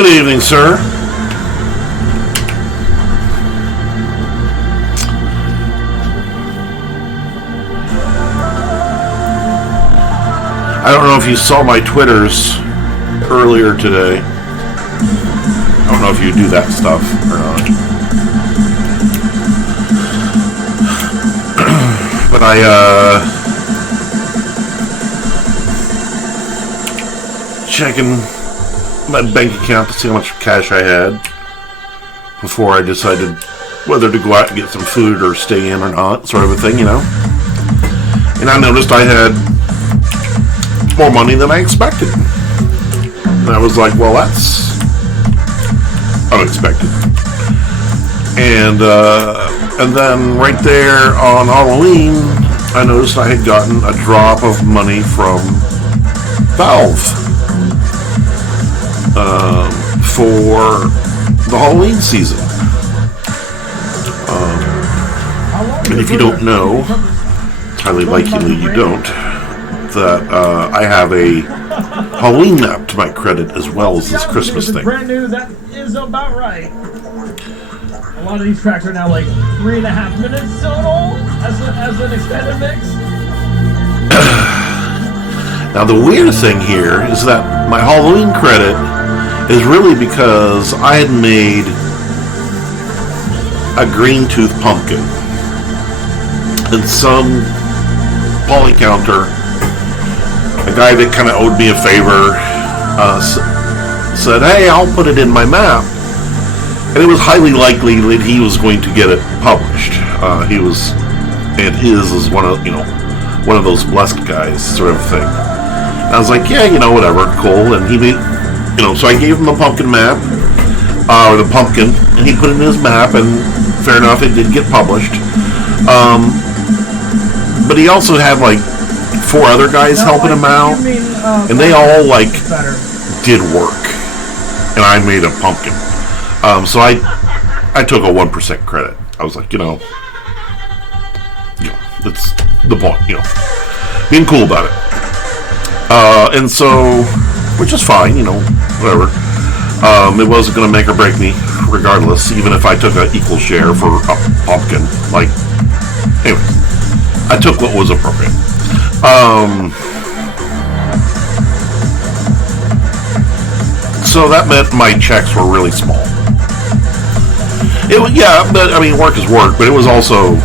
Good evening, sir. I don't know if you saw my Twitters earlier today. I don't know if you do that stuff or not. But checking my bank account to see how much cash I had before I decided whether to go out and get some food or stay in or not, sort of a thing, you know. And I noticed I had more money than I expected. And I was like, well, that's unexpected. And then right there on Halloween, I noticed I had gotten a drop of money from Valve for the Halloween season. And if you don't know, it's highly likely you don't, that I have a Halloween map to my credit as well as this Christmas thing. Brand new, that is about right. A lot of these tracks are now like 3.5 minutes total as an extended mix. Now the weird thing here is that my Halloween credit is really because I had made a green tooth pumpkin, and some poly counter, a guy that kind of owed me a favor, said, hey, I'll put it in my map. And it was highly likely that he was going to get it published. He was, and his is one of those blessed guys sort of thing. And I was like, yeah, whatever, cool. And he made, so I gave him the pumpkin map, or the pumpkin, and he put it in his map, and fair enough, it did get published. But he also had like 4 other guys helping him out, and they all did work, and I made a pumpkin. So I took a 1% credit. I was like, that's the point, being cool about it. And so, which is fine, whatever. It wasn't going to make or break me, regardless, even if I took an equal share for a pumpkin. Anyway, I took what was appropriate. So that meant my checks were really small. Work is work, but it was also,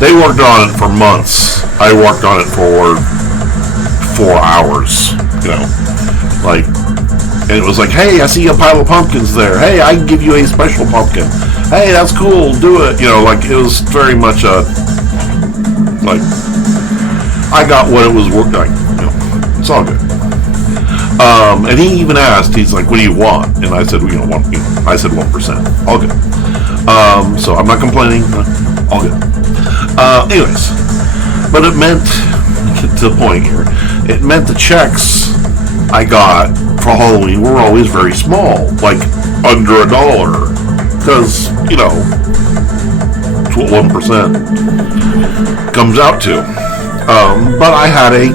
they worked on it for months. I worked on it for 4 hours, and it was like, hey, I see a pile of pumpkins there. Hey, I can give you a special pumpkin. Hey, that's cool, do it. It was very much I got what it was worth, it's all good. And he even asked, he's like, what do you want? And I said, I said 1%. All good. So I'm not complaining, all good. Anyways, but it meant, to the point here, it meant the checks I got for Halloween were always very small, under $1. because, it's what 1% comes out to. But I had a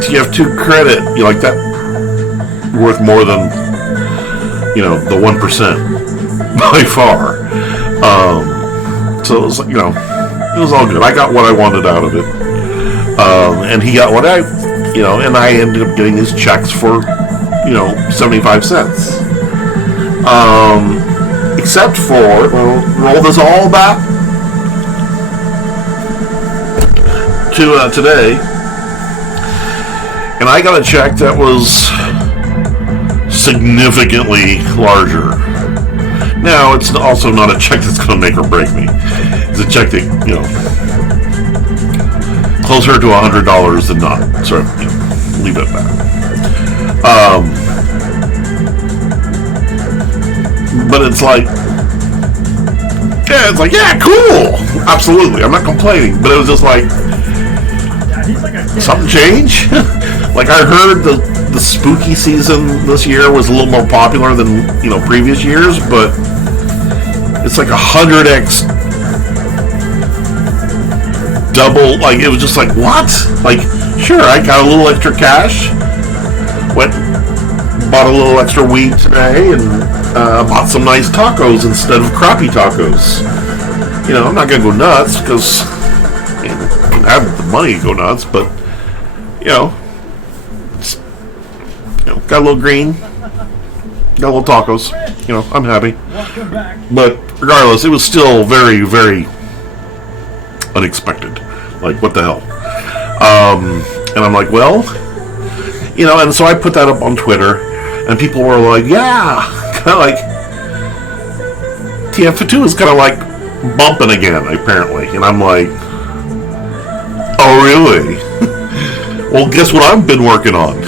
TF2 credit, like that, worth more than, the 1% by far. So it was, it was all good. I got what I wanted out of it. And he got what and I ended up getting his checks for, 75 cents. Except for, roll this all back to today, and I got a check that was significantly larger. Now, it's also not a check that's going to make or break me. It's a check that, closer to $100 than not. So, leave it at that. But it's like, yeah, cool. Absolutely. I'm not complaining, but it was just like, something changed? Like, I heard the spooky season this year was a little more popular than, previous years, but it's like 100x double. Like, it was just like, what? Like, sure, I got a little extra cash, bought a little extra weed today, and bought some nice tacos instead of crappy tacos. I'm not gonna go nuts because I don't have the money to go nuts, but got a little green, got a little tacos. I'm happy. But regardless, it was still very, very unexpected. Like, what the hell? And I'm like, well, and so I put that up on Twitter, and people were like, yeah, kind of like TF2 is kind of like bumping again, apparently. And I'm like, oh, really? Well, guess what I've been working on?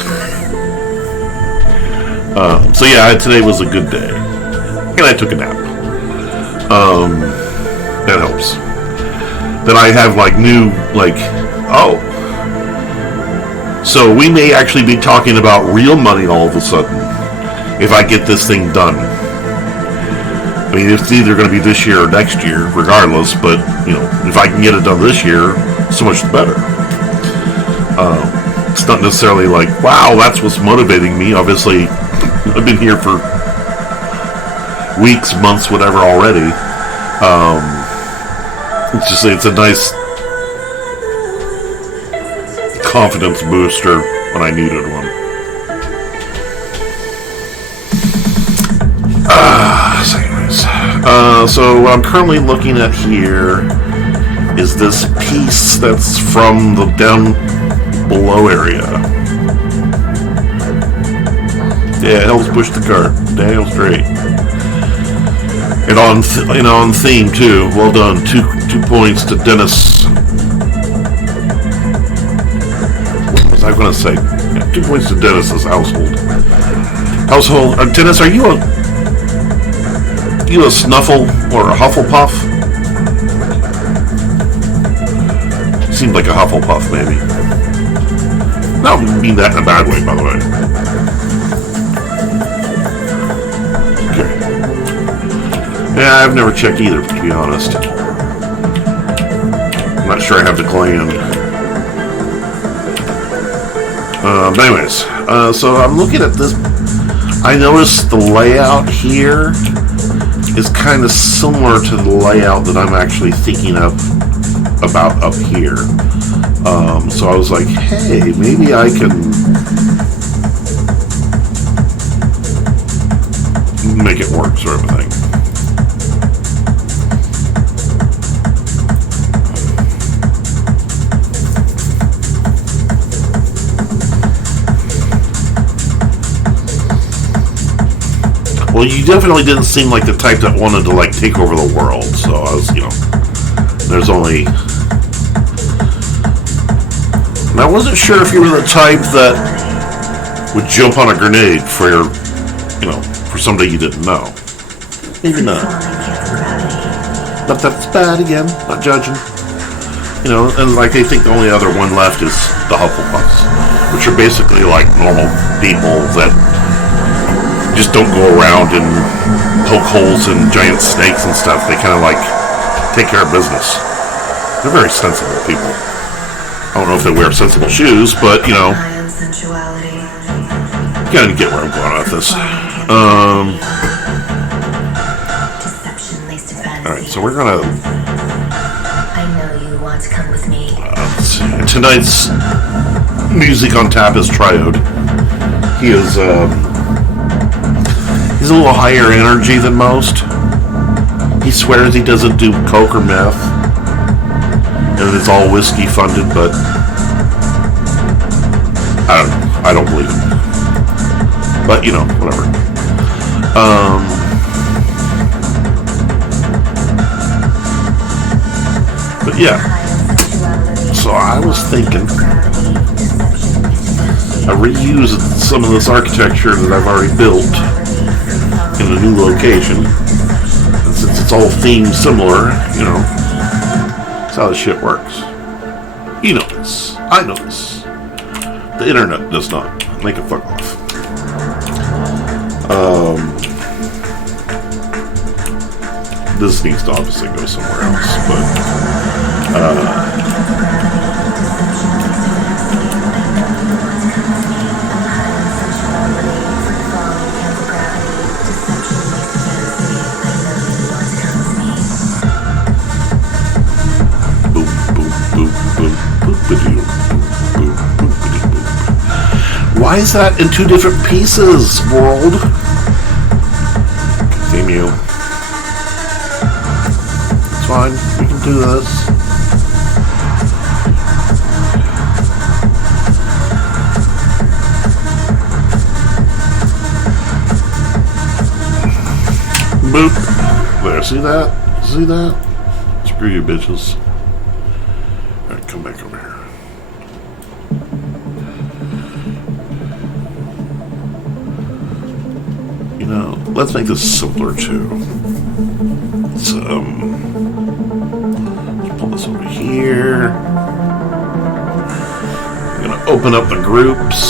So yeah, today was a good day, and I took a nap. That helps. Then I have so we may actually be talking about real money all of a sudden if I get this thing done. I mean, it's either going to be this year or next year, regardless. But if I can get it done this year, so much the better. It's not necessarily like, wow, that's what's motivating me. Obviously, I've been here for weeks, months, whatever already. It's a nice confidence booster when I needed one. So what I'm currently looking at here is this piece that's from the down below area. Yeah, it helps push the cart. Damn straight. And on theme too. Well done. Two points to Dennis. What was I going to say? Yeah, 2 points to Dennis's household. Dennis, are you a Snuffle or a Hufflepuff? Seemed like a Hufflepuff, maybe. I don't mean that in a bad way, by the way. Okay. Yeah, I've never checked either, to be honest. I'm not sure I have the clan. But anyways, so I'm looking at this. I noticed the layout here is kind of similar to the layout that I'm actually thinking of about up here. So I was like, hey, maybe I can make it work, sort of a thing. Well, you definitely didn't seem like the type that wanted to take over the world, so I was, there's only... And I wasn't sure if you were the type that would jump on a grenade for for somebody you didn't know. Maybe not. But that's bad again, not judging. And I think the only other one left is the Hufflepuffs, which are basically normal people that just don't go around and poke holes in giant snakes and stuff. They kind of like take care of business. They're very sensible people. I don't know if they wear sensible shoes, but you know, you gotta get where I'm going with this. Alright, so we're gonna. I know you want to come with me. Let's see. Tonight's music on tap is Triode. He is, he's a little higher energy than most. He swears he doesn't do coke or meth. And it's all whiskey funded, but I don't know. I don't believe it. But, you know, whatever. But yeah. So I was thinking I reused some of this architecture that I've already built in a new location. And since it's all themed similar, you know, that's how this shit works. You know this. I know this. The internet does not. Make it fuck off. This needs to obviously go somewhere else, but boop, boop, boop, boop, boop-a-doo, boop, boop-a-doo, boop. Why is that in two different pieces, world? Continue. It's fine. We can do this. Boop. There, see that? See that? Screw you, bitches. Alright, come back over here. You know, let's make this simpler too. Let's pull this over here. I'm gonna open up the groups.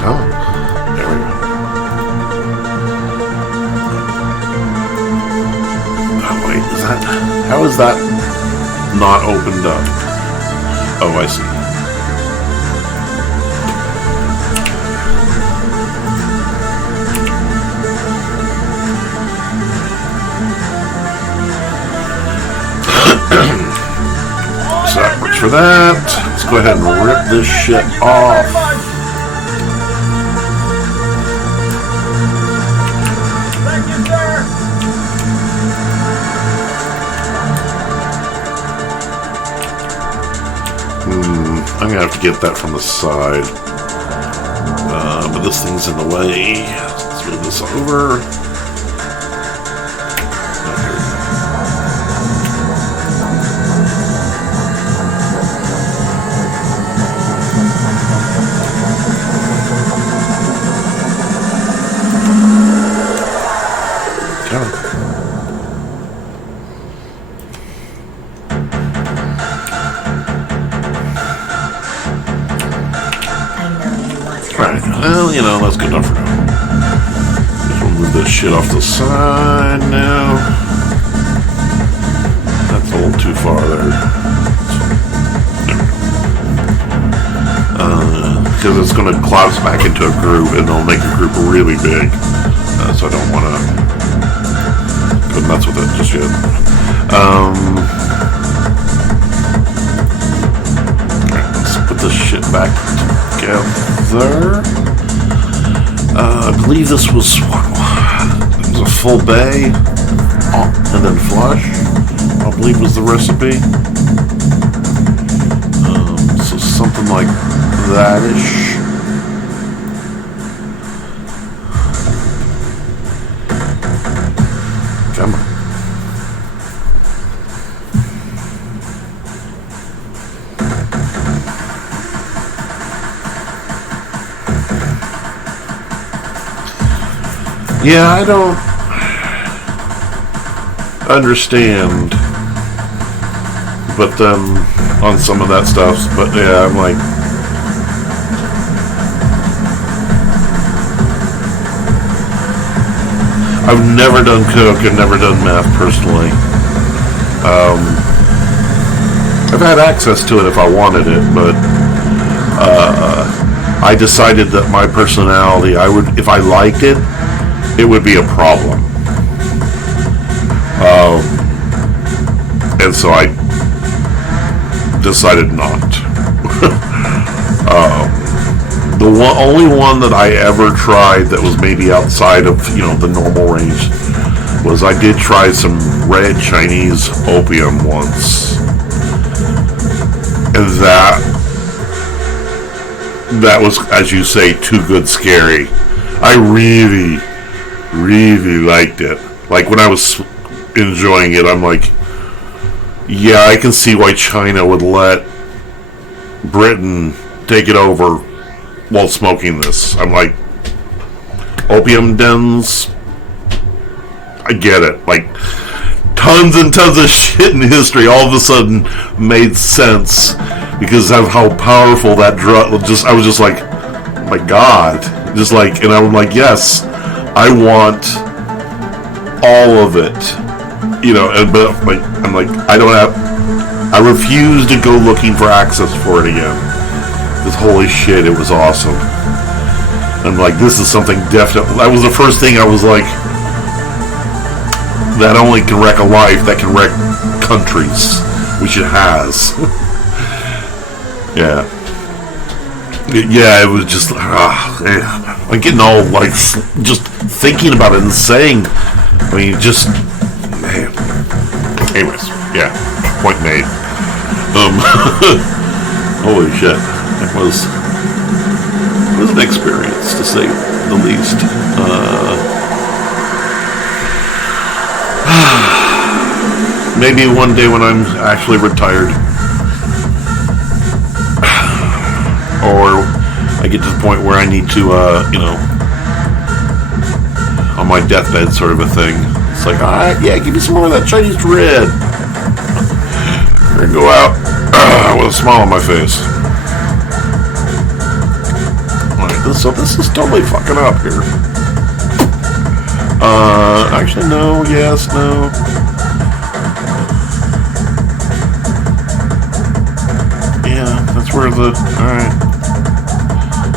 Come on. There we go. Oh wait, is that, how is that not opened up? Oh, I see. So that much for that. Let's go ahead and rip this shit off. Thank you, sir. I'm gonna have to get that from the side. But this thing's in the way. Let's move this over. Alright, well, you know, that's good enough for now. Just we'll move this shit off the side now. That's a little too far there. Because it's going to collapse back into a group and it'll make a group really big. So I don't want to go nuts with it just yet. Alright, let's put this shit back together. I believe this was a full bay and then flush, I believe was the recipe. So something like that-ish. Come on. Yeah, I don't understand, but on some of that stuff, but yeah, I'm like, I've never done coke and never done meth personally. I've had access to it if I wanted it, but I decided that my personality, if I liked it, it would be a problem. And so I decided not. The only one that I ever tried that was maybe outside of, the normal range was I did try some red Chinese opium once. And that was, as you say, too good scary. I really, really liked it. Like, when I was enjoying it, I'm like, yeah, I can see why China would let Britain take it over while smoking this. I'm like, opium dens, I get it. Like, tons and tons of shit in history all of a sudden made sense because of how powerful that drug. I was just like, oh my God, just like, and I'm like, yes, I want all of it, but like, I'm like, I refuse to go looking for access for it again. Because holy shit, it was awesome. I'm like, this is something definite. That was the first thing I was like, that only can wreck a life, that can wreck countries, which it has. Yeah. Yeah, it was just, I'm getting all, like, just thinking about it and saying, I mean, just, man. Anyways, yeah, point made. Holy shit. It was an experience, to say the least. Maybe one day when I'm actually retired, or I get to the point where I need to, on my deathbed sort of a thing. It's like, yeah, give me some more of that Chinese red. And go out with a smile on my face. So this is totally fucking up here. Actually, no, yes, no. Yeah, that's where alright.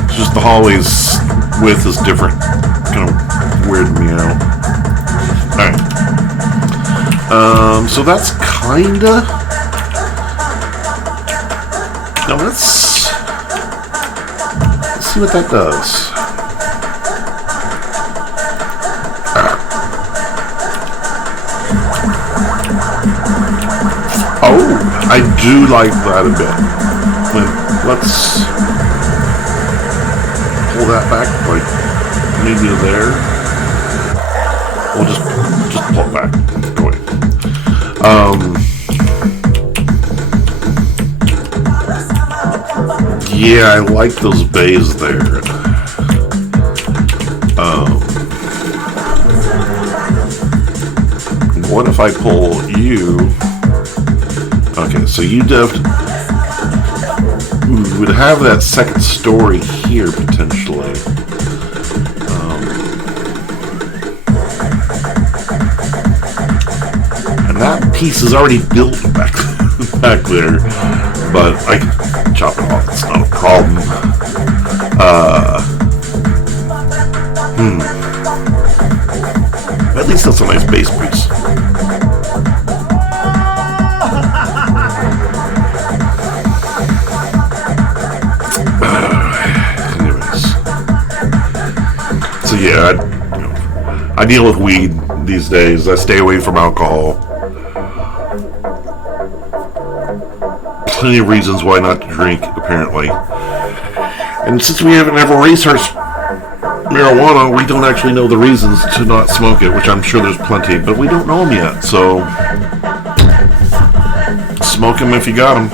It's just the hallway's width is different. Kind of weirding me out. Alright. So that's kinda... Now let's see what that does. Oh, I do like that a bit. Let's pull that back, like maybe to there. We'll just pull it back. Go away. Yeah, I like those bays there. What if I pull you? Okay, so you would have that second story here potentially. And that piece is already built back there, but I can chop it off. It's not a problem. At least that's a nice base piece. Anyways. So yeah, I deal with weed these days. I stay away from alcohol. Plenty of reasons why not to drink, apparently. And since we haven't ever researched marijuana, we don't actually know the reasons to not smoke it, which I'm sure there's plenty, but we don't know them yet, so smoke them if you got them.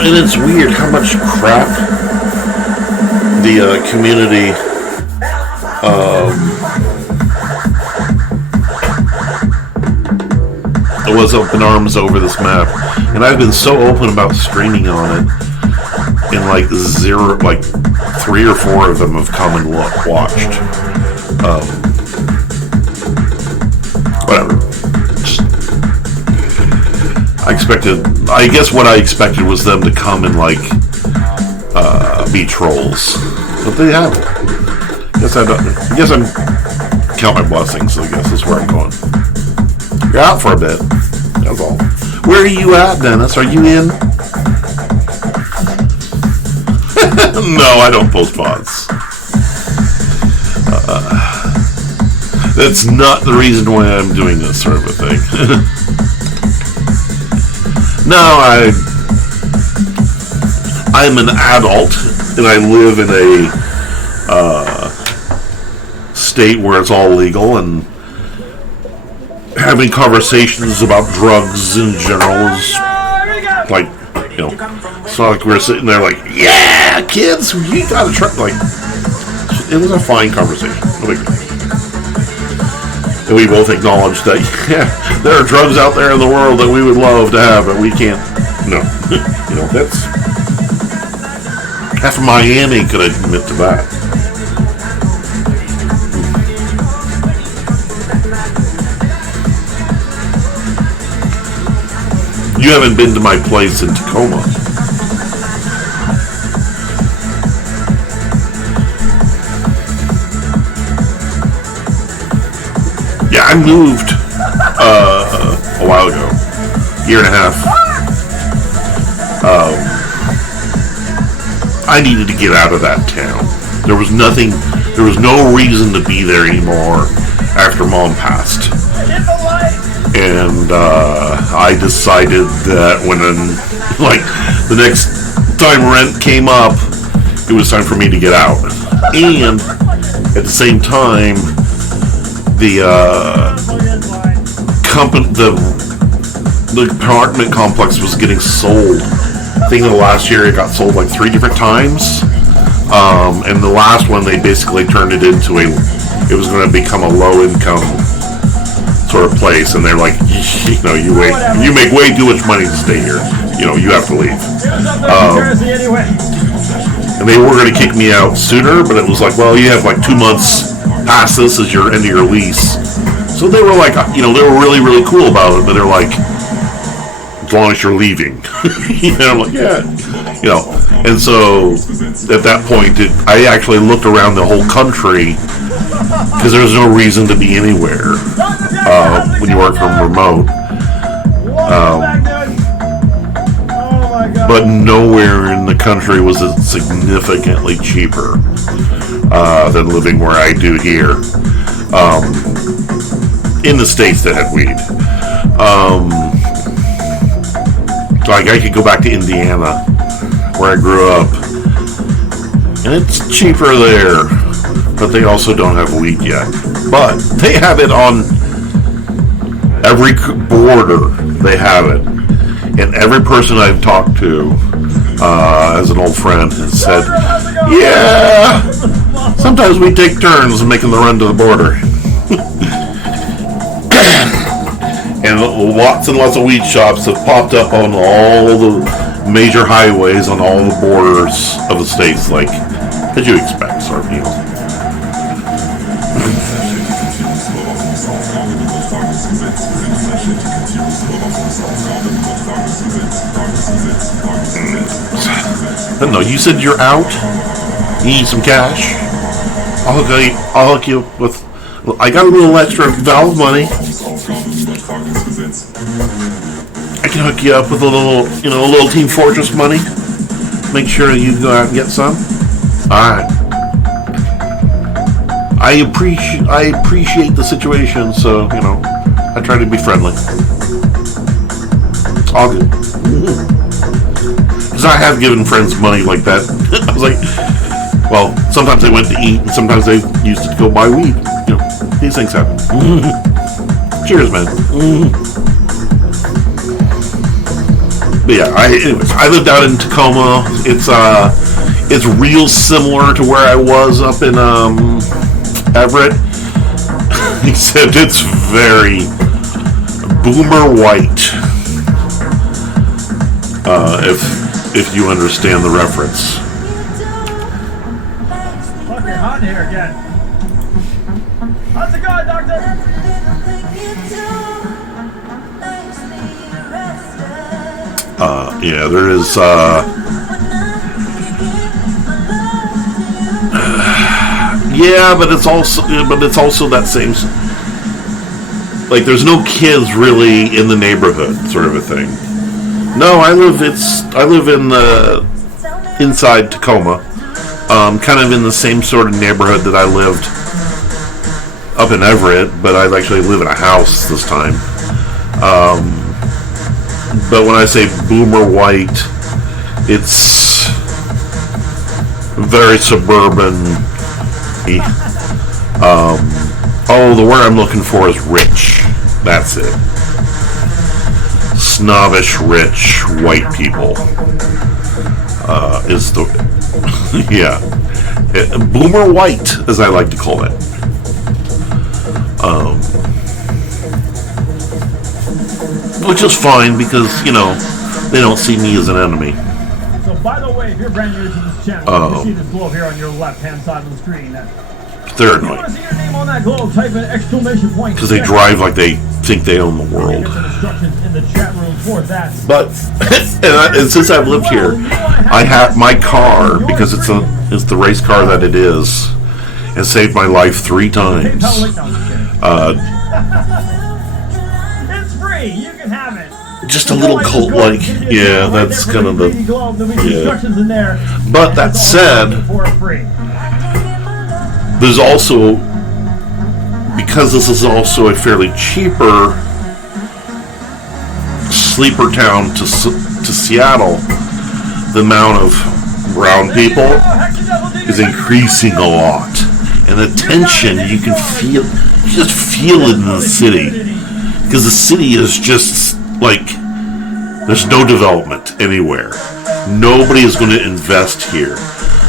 And it's weird how much crap the community was up in arms over this map, and I've been so open about streaming on it, and like 3 or 4 of them have come and watched. Whatever. I guess what I expected was them to come and be trolls, but they haven't. I guess I'm count my blessings. I guess is where I'm going. You're out for a bit. That's all. Where are you at, Dennis? Are you in? No, I don't post VODs. That's not the reason why I'm doing this sort of a thing. No, I'm an adult, and I live in a state where it's all legal, and having conversations about drugs in general is like, it's not like we're sitting there like, yeah, kids, you gotta try. Like, it was a fine conversation. No big deal. And we both acknowledged that, yeah, there are drugs out there in the world that we would love to have, but we can't. No, that's half of Miami could admit to that. You haven't been to my place in Tacoma. Yeah, I moved a while ago, year and a half. I needed to get out of that town. There was no reason to be there anymore after Mom passed. And I decided that when the next time rent came up, it was time for me to get out. And at the same time, the apartment complex was getting sold. I think in the last year it got sold 3 different times. And the last one they basically turned it into it was going to become a low income sort of place, and they're like, you make way too much money to stay here. You have to leave. And they were going to kick me out sooner, but it was like, well, you have 2 months past this as your end of your lease. So they were they were really, really cool about it, but they're like, as long as you're leaving. I'm like, yeah. And so at that point, I actually looked around the whole country because there was no reason to be anywhere when you work from remote. But nowhere in the country was it significantly cheaper than living where I do here. In the states that had weed. I could go back to Indiana, where I grew up, and it's cheaper there, but they also don't have weed yet. But they have it on every border. They have it, and every person I've talked to, as an old friend, has said, "Yeah, sometimes we take turns making the run to the border." And lots and lots of weed shops have popped up on all the major highways on all the borders of the states, as you expect, sort of, No, you said you're out? You need some cash? I'll hook you up with... I got a little extra Valve money. I can hook you up with a little Team Fortress money. Make sure you go out and get some. Alright. I appreciate the situation, so, I try to be friendly. All good. Because I have given friends money like that. I was like, well, sometimes they went to eat, and sometimes they used it to go buy weed. These things happen. Cheers, man. But yeah, I lived out in Tacoma. It's real similar to where I was up in Everett, except it's very, Boomer White. If you understand the reference. Fucking hot in here again. How's it going, Doctor? Yeah, there is. Yeah, but it's also that same. Like, there's no kids really in the neighborhood, sort of a thing. No, I live in the inside Tacoma, kind of in the same sort of neighborhood that I lived up in Everett, but I actually live in a house this time. But when I say Boomer White, it's very suburban. The word I'm looking for is rich. That's it. Snobbish, rich, white people is the yeah. Boomer White, as I like to call it. Which is fine because, you know, they don't see me as an enemy. So, by the way, if you're brand new to this channel, you see this globe here on your left-hand side of the screen. They're If you want to see your name on that globe, type in exclamation point. because they drive like they think they own the world. Get some instructions in the chat room for that. But and since I've lived here, I have my car, because it's the race car that it is, has saved my life 3 times. It's free. You can have it. Just a little cult like, yeah, that's kind of the instructions in there. But that said, For free. there's also, because this is also a fairly cheaper sleeper town to Seattle, the amount of brown people is increasing a lot, and the tension you can feel, you just feel it in the city, because the city is just like, there's no development anywhere. Nobody is going to invest here.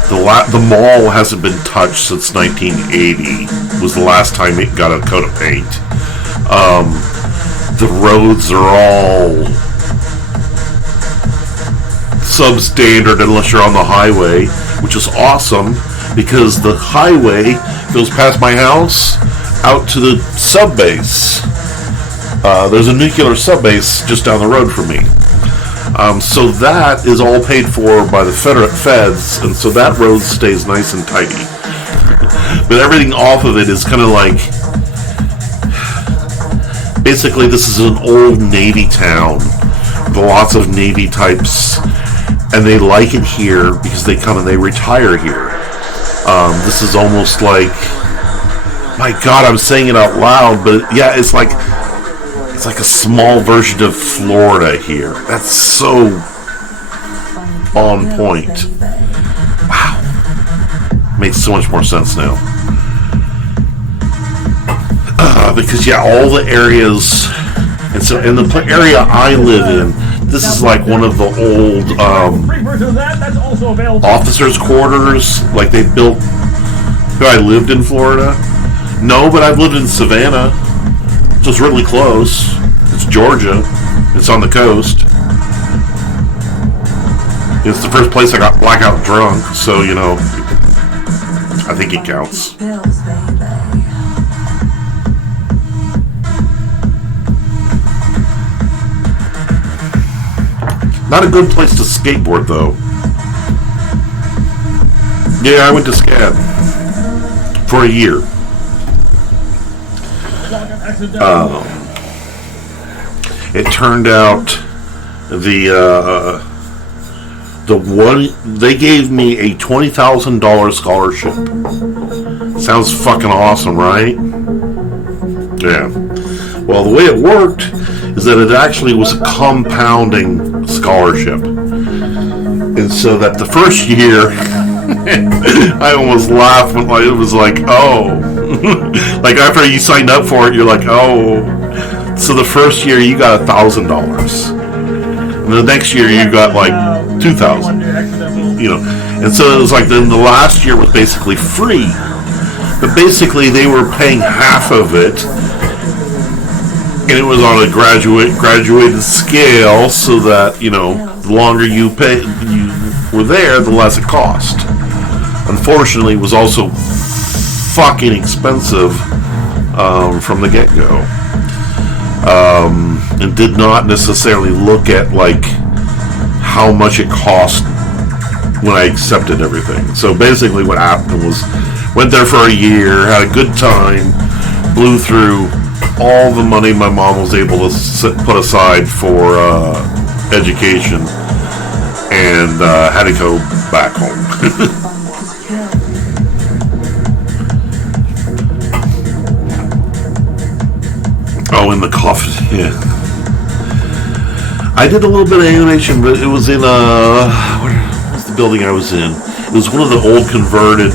The mall hasn't been touched since 1980. Was the last time it got a coat of paint. The roads are all substandard unless you're on the highway, which is awesome because the highway goes past my house out to the sub base. There's a nuclear sub base just down the road from me. So that is all paid for by the feds, and so that road stays nice and tidy. But everything off of it is kind of like, basically this is an old Navy town with lots of Navy types, and they like it here because they come and they retire here. This is almost like, my God, I'm saying it out loud, but yeah, it's like a small version of Florida here. That's so on point. Wow. Makes so much more sense now. Because yeah, all the areas, and so in the area I live in, this is like one of the old officers' quarters, like they built. I lived in Florida. No, but I've lived in Savannah. So it's really close. It's Georgia. It's on the coast. It's the first place I got blackout drunk, so, you know, I think it counts. Not a good place to skateboard, though. Yeah, I went to SCAD for a year. It turned out they gave me a $20,000 scholarship. Sounds fucking awesome, right? Yeah. Well, the way it worked is that it actually was a compounding scholarship, and so that the first year, I almost laughed when it was like, oh. Like after you signed up for it, you're like, oh. So the first year you got $1,000, and the next year you got like $2,000. You know, and so it was like then the last year was basically free, but basically they were paying half of it, And it was on a graduated scale, so that the longer you were there, the less it cost. Unfortunately, it was also fucking expensive from the get-go, and did not necessarily look at like how much it cost when I accepted everything. So basically, what happened was, went there for a year, had a good time, blew through all the money my mom was able to put aside for education, and had to go back home. Oh, in the coffin, yeah. I did a little bit of animation, but it was in what was the building I was in? It was one of the old converted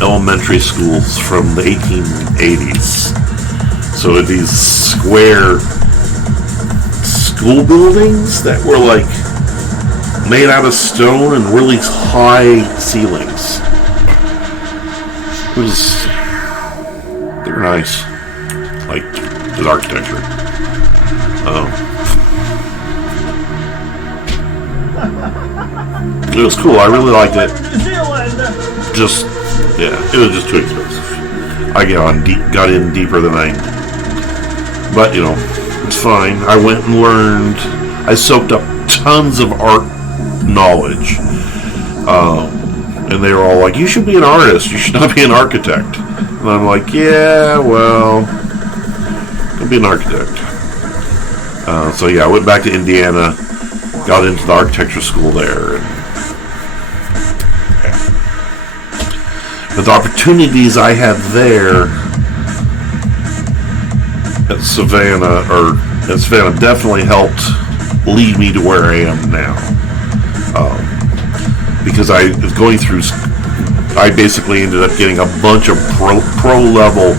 elementary schools from the 1880s. So these square school buildings that were like made out of stone and really high ceilings. They were nice, like the architecture. It was cool. I really liked it. Just, yeah, it was just too expensive. I got in deeper than but it's fine. I went and learned. I soaked up tons of art knowledge, and they were all like, "You should be an artist. You should not be an architect." And I'm like, "Yeah, well, I'll be an architect." So yeah, I went back to Indiana, got into the architecture school there. But the opportunities I had there at Savannah definitely helped lead me to where I am now. Because I was going through, I basically ended up getting a bunch of pro level,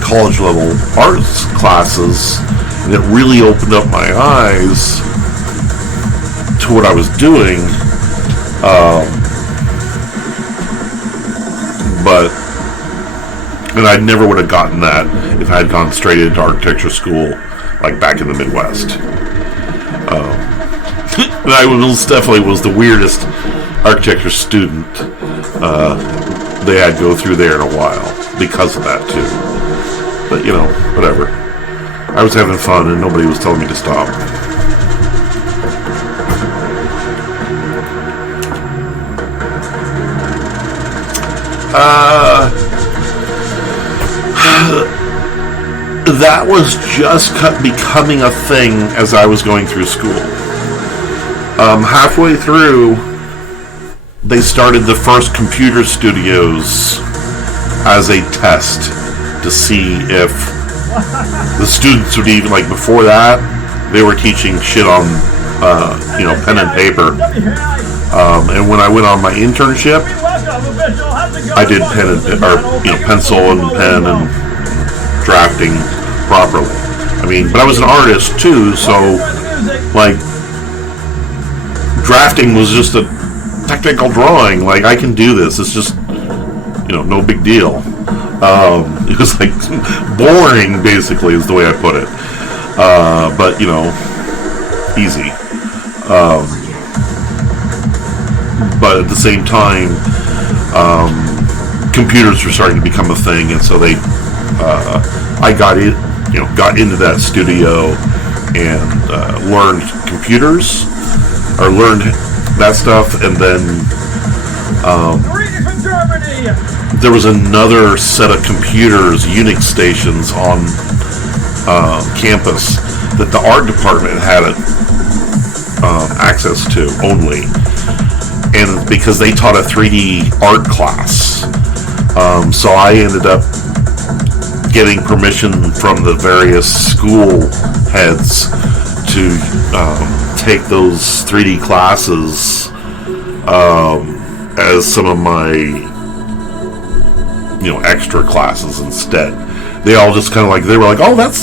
college level arts classes, and it really opened up my eyes to what I was doing. And I never would have gotten that if I had gone straight into architecture school, like back in the Midwest. I most definitely was the weirdest architecture student they had go through there in a while because of that too. But whatever. I was having fun and nobody was telling me to stop. That was just becoming a thing as I was going through school. Halfway through, they started the first computer studios as a test to see if the students would even, like before that, they were teaching shit on, pen and paper. And when I went on my internship, I did pencil and pen and drafting properly. But I was an artist too, so like drafting was just a technical drawing. Like, I can do this. It's just no big deal. It was like boring, basically, is the way I put it. But easy. But at the same time, computers were starting to become a thing, and so I got into that studio and learned computers, or learned that stuff, and then there was another set of computers, Unix stations on campus that the art department had access to only, and because they taught a 3D art class, so I ended up getting permission from the various school heads to take those 3D classes as some of my extra classes instead. They all just kind of they were like, oh, that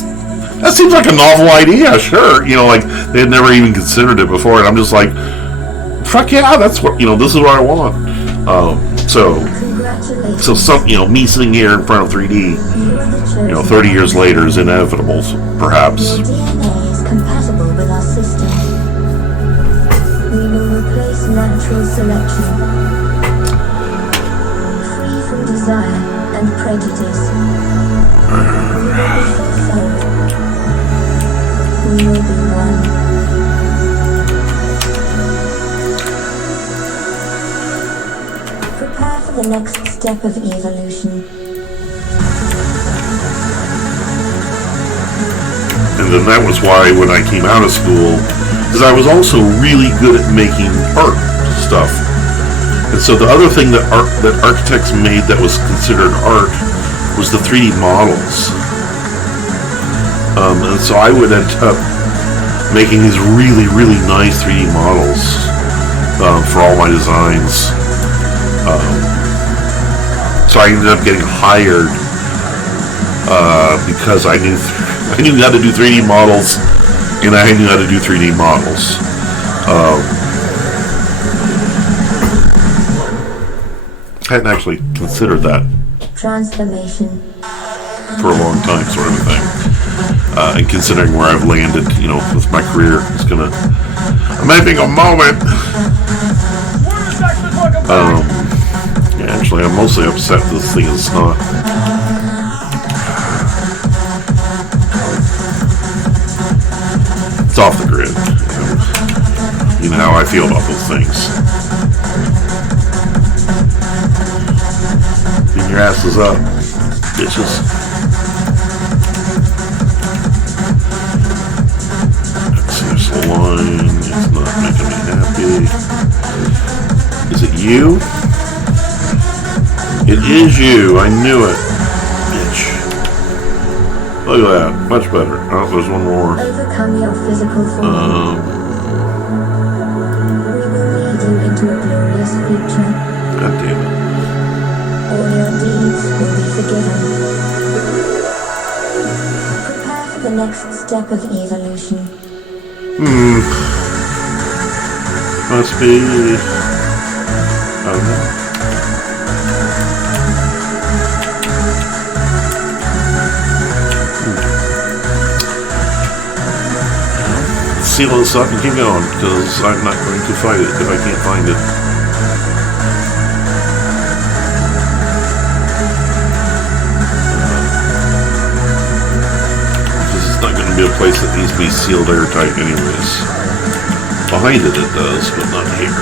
seems like a novel idea, sure. Like they had never even considered it before, and I'm just like, fuck yeah, that's what, this is what I want. So So me sitting here in front of 3D, 30 years later is inevitable, perhaps. Your DNA is compatible with our system. We will replace natural selection. Free from desire and prejudice. We will be one. Prepare for the next step of evolution. And then that was why when I came out of school, because I was also really good at making art stuff. And so the other thing that architects made that was considered art was the 3D models. And so I would end up making these really, really nice 3D models for all my designs. So I ended up getting hired because I knew how to do 3D models, and I knew how to do 3D models. I hadn't actually considered that Transformation. for a long time, sort of a thing. And considering where I've landed, with my career, I'm having a moment. Actually, I'm mostly upset this thing is not. It's off the grid. You know how I feel about those things. Get your asses up, bitches. Let's see, there's a line. It's not making me happy. Is it you? It is you. I knew it. Bitch. Look at that. Much better. Oh, there's one more. Overcome your physical form. We will lead you into a glorious future. God damn it. All your deeds will be forgiven. Prepare for the next step of evolution. Must be. I don't know. Seal this up and keep going, because I'm not going to fight it if I can't find it. This is not going to be a place that needs to be sealed airtight anyways. Behind it does, but not here.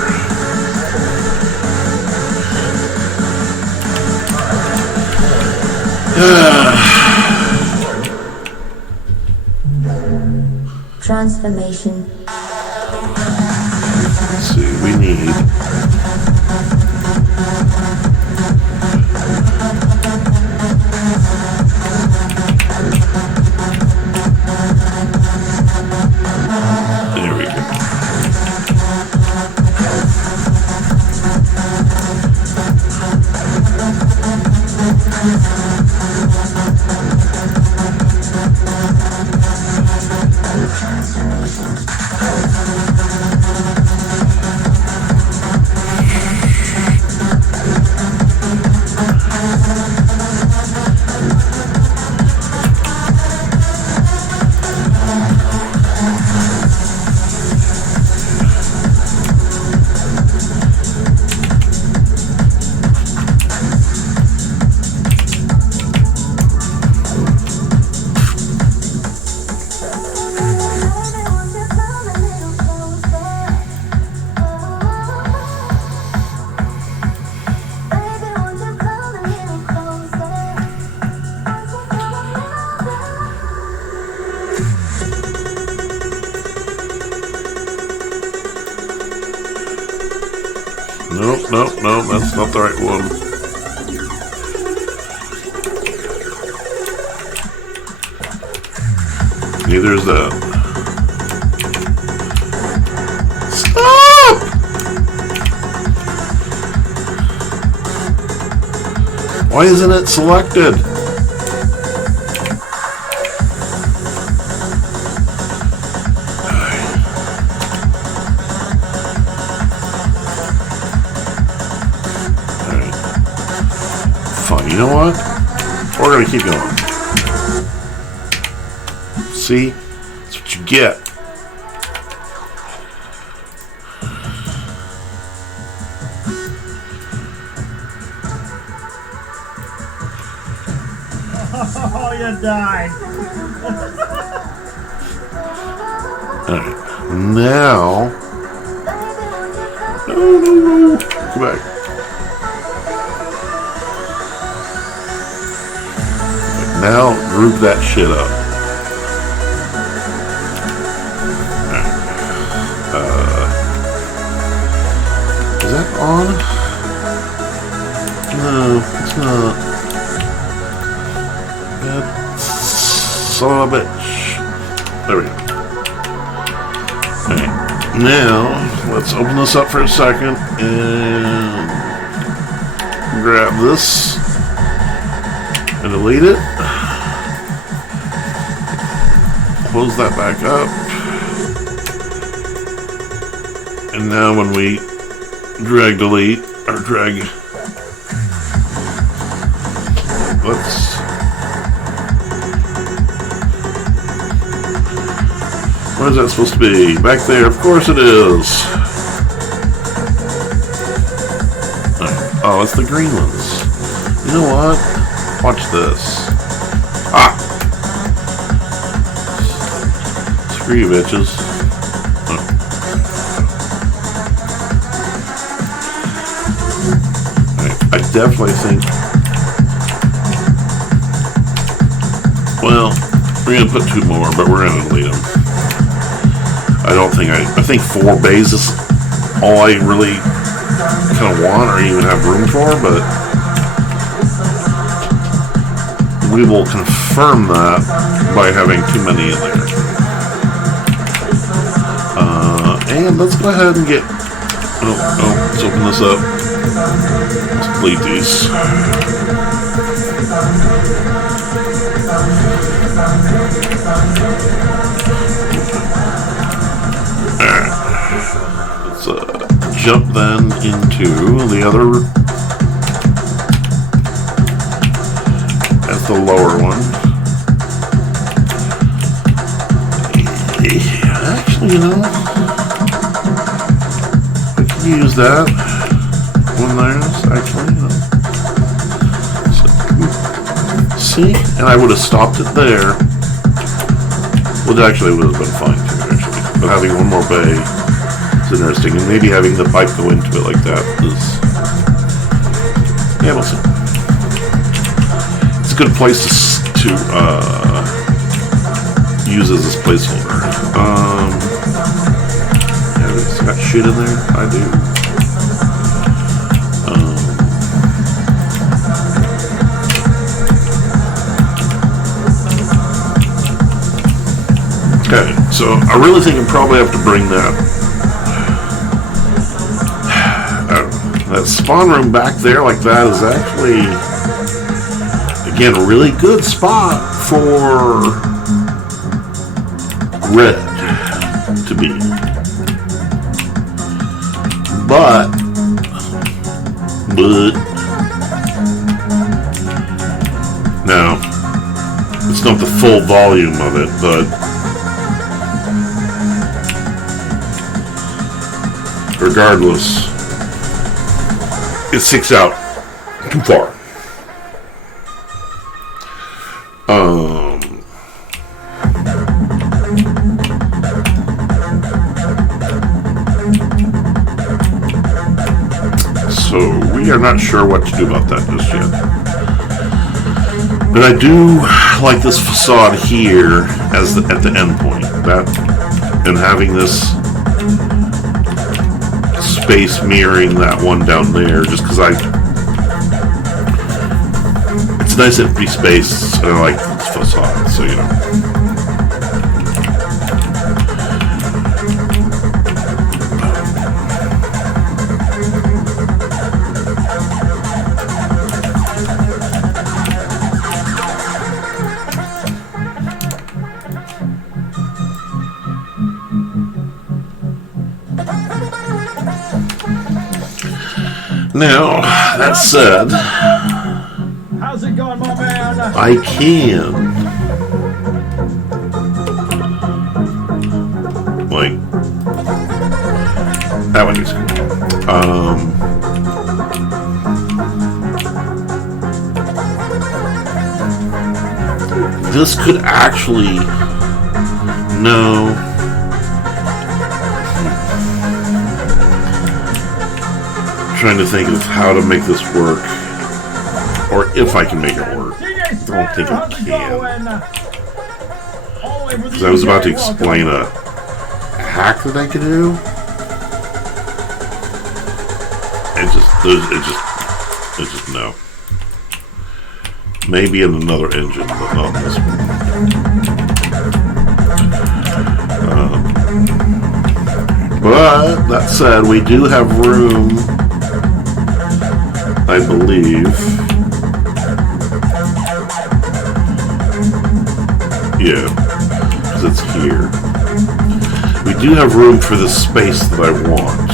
Transformation. Let's see, we need. There we go. No, that's not the right one. Neither is that. Stop! Why isn't it selected? know what? We're going to keep going. See? That's what you get. Oh, you died. Alright. Now. No. Go back. Now group that shit up. Is that on? No, it's not. That son of a bitch. There we go. Alright. Now, let's open this up for a second and grab this and delete it. Close that back up. And now when we drag delete, or drag, let's, what is that supposed to be? Back there, of course it is. Oh, it's the green ones. You know what? Watch this. Ah! Screw you, bitches. Oh. I definitely think, well, we're going to put 2 more, but we're going to delete them. I think 4 bays is all I really kind of want or even have room for, but we will confirm that by having too many in there. And let's go ahead and get, let's open this up. Let's delete these. Alright. Let's jump then into the other, that's the lower one. Actually, you know, I can use that one there, actually, you know. So, see? And I would have stopped it there. Well, actually, it would have been fine too, actually. But having one more bay is interesting, and maybe having the pipe go into it like that is, yeah, we'll see. It's a good place to use as this placeholder. Yeah, it's got shit in there. I do. Okay, so I really think I probably have to bring that that spawn room back there like that is actually, again, a really good spot for red to be. But now, it's not the full volume of it, but regardless, it sticks out too far. So we are not sure what to do about that just yet. But I do like this facade here as at the end point. That and having this space mirroring that one down there, just because it's a nice empty space and I like this facade, so you know. Now, that said, how's I can, like, that one is cool. This could actually, no. I'm trying to think of how to make this work, or if I can make it work. I don't think I can. Because I was about to explain a hack that I could do. It just no. Maybe in another engine, but not this one. But that said, we do have room, I believe. Yeah, because it's here. We do have room for the space that I want.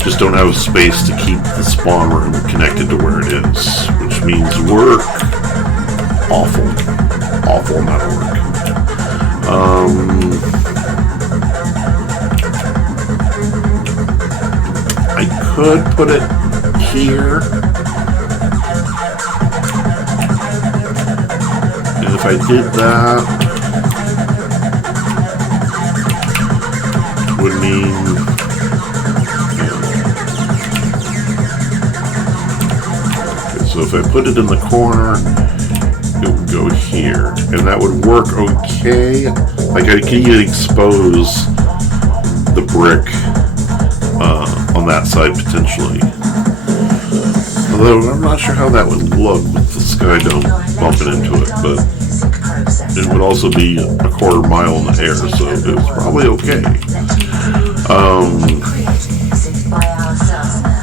Just don't have space to keep the spawn room connected to where it is, which means work. Awful amount of work. I could put it here. And if I did that, would mean so if I put it in the corner, it would go here, and that would work okay. Like I can even expose the brick on that side potentially. Although I'm not sure how that would look with the sky dome bumping into it, but it would also be a quarter mile in the air, so it was probably okay.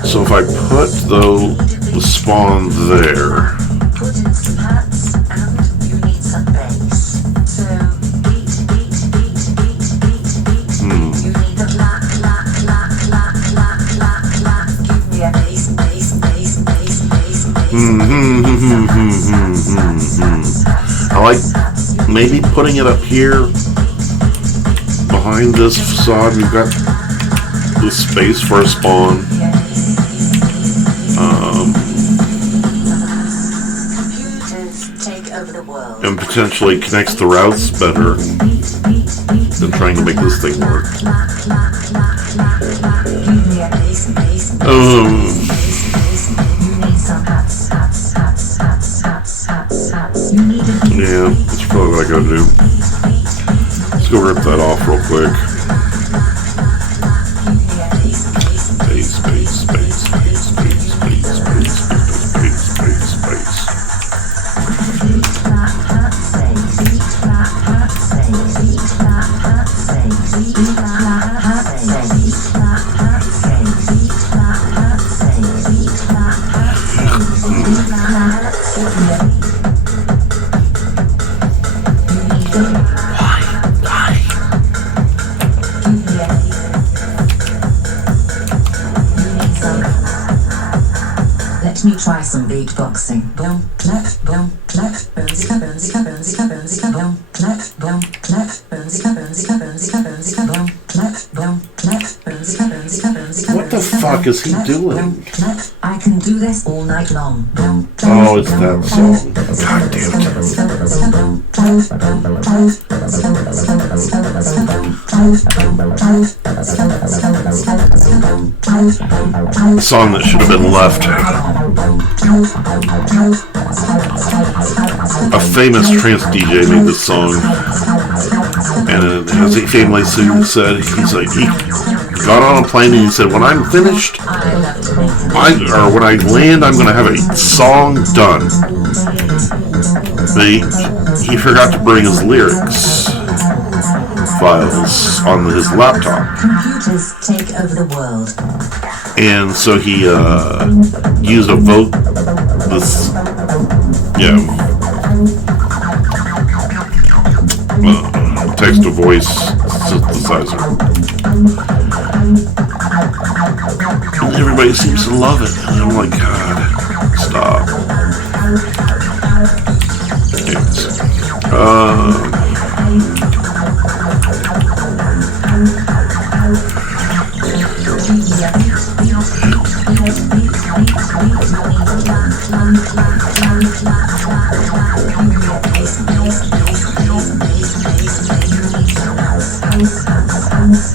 So if I put the spawn there, I like maybe putting it up here behind this facade. We've got the space for a spawn. And potentially connects the routes better than trying to make this thing work. Yeah, that's probably what I gotta do. Let's go rip that off real quick. Let me try some beatboxing. Boom, clap, boom, clap, boomsika, boomsika, boomsika, boomsika, boom, clap, boom, clap, boomsika, boomsika, boomsika, boomsika, boom, clap, boom, clap, boomsika, boomsika, boomsika. What the fuck is he doing? Clap, I can do this all night long. Boom, oh, it's that song. God damn it. A song that should have been left. A famous trance DJ made this song, and as he famously said, he got on a plane and he said, "When I'm finished, when I land, I'm going to have a song done." But he forgot to bring his lyrics files on his laptop. Computers take over the world. And so he used a text to voice synthesizer. And everybody seems to love it. And I'm like, God, stop.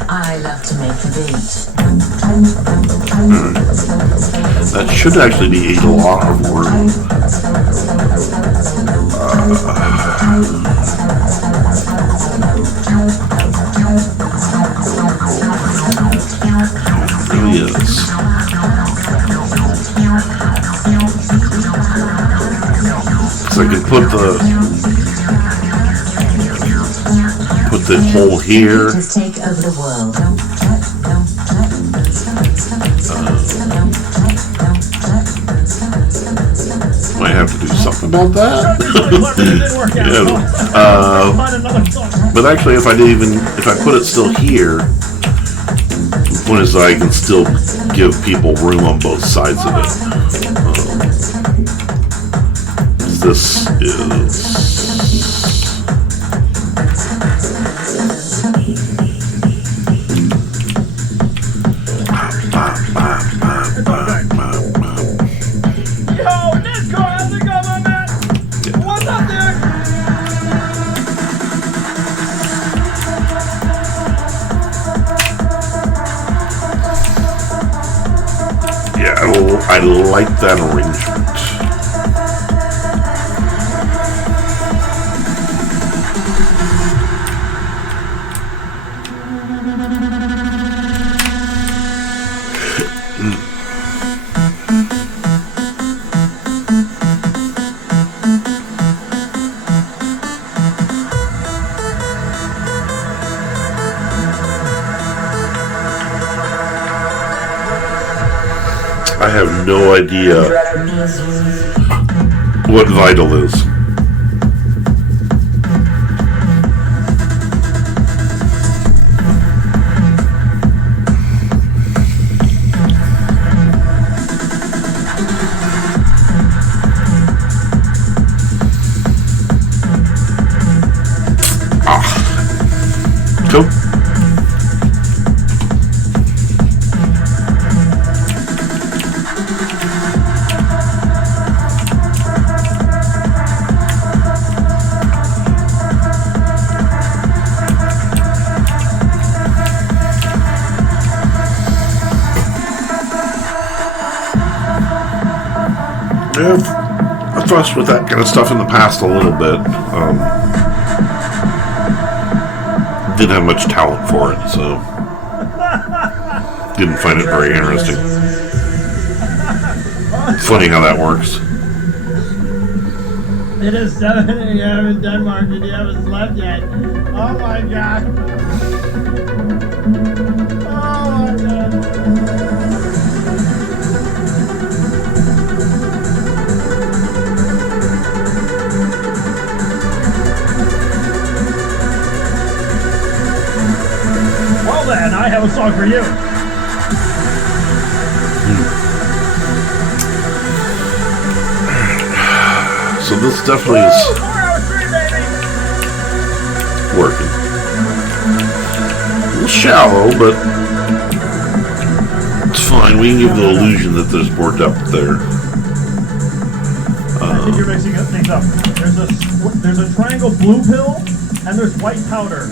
I love to make a beat. That should actually be a lot of room. It really is. So I can put the hole here. Just take over the world. Might have to do something about that. But actually, if I put it still here, the point is that I can still give people room on both sides of it. This is. I like that arrangement. I have no idea what vital is. Cool. I've fussed with that kind of stuff in the past a little bit. Didn't have much talent for it, so didn't find it very interesting. Funny how that works. It is 7 a.m. in Denmark and you haven't slept yet. Oh my god. Oh my god. Well then, I have a song for you. So this definitely is 4 hours straight, baby. working. A little shallow, but it's fine. We can give the illusion that there's more depth there. I think you're mixing things up. There's a triangle blue pill and there's white powder.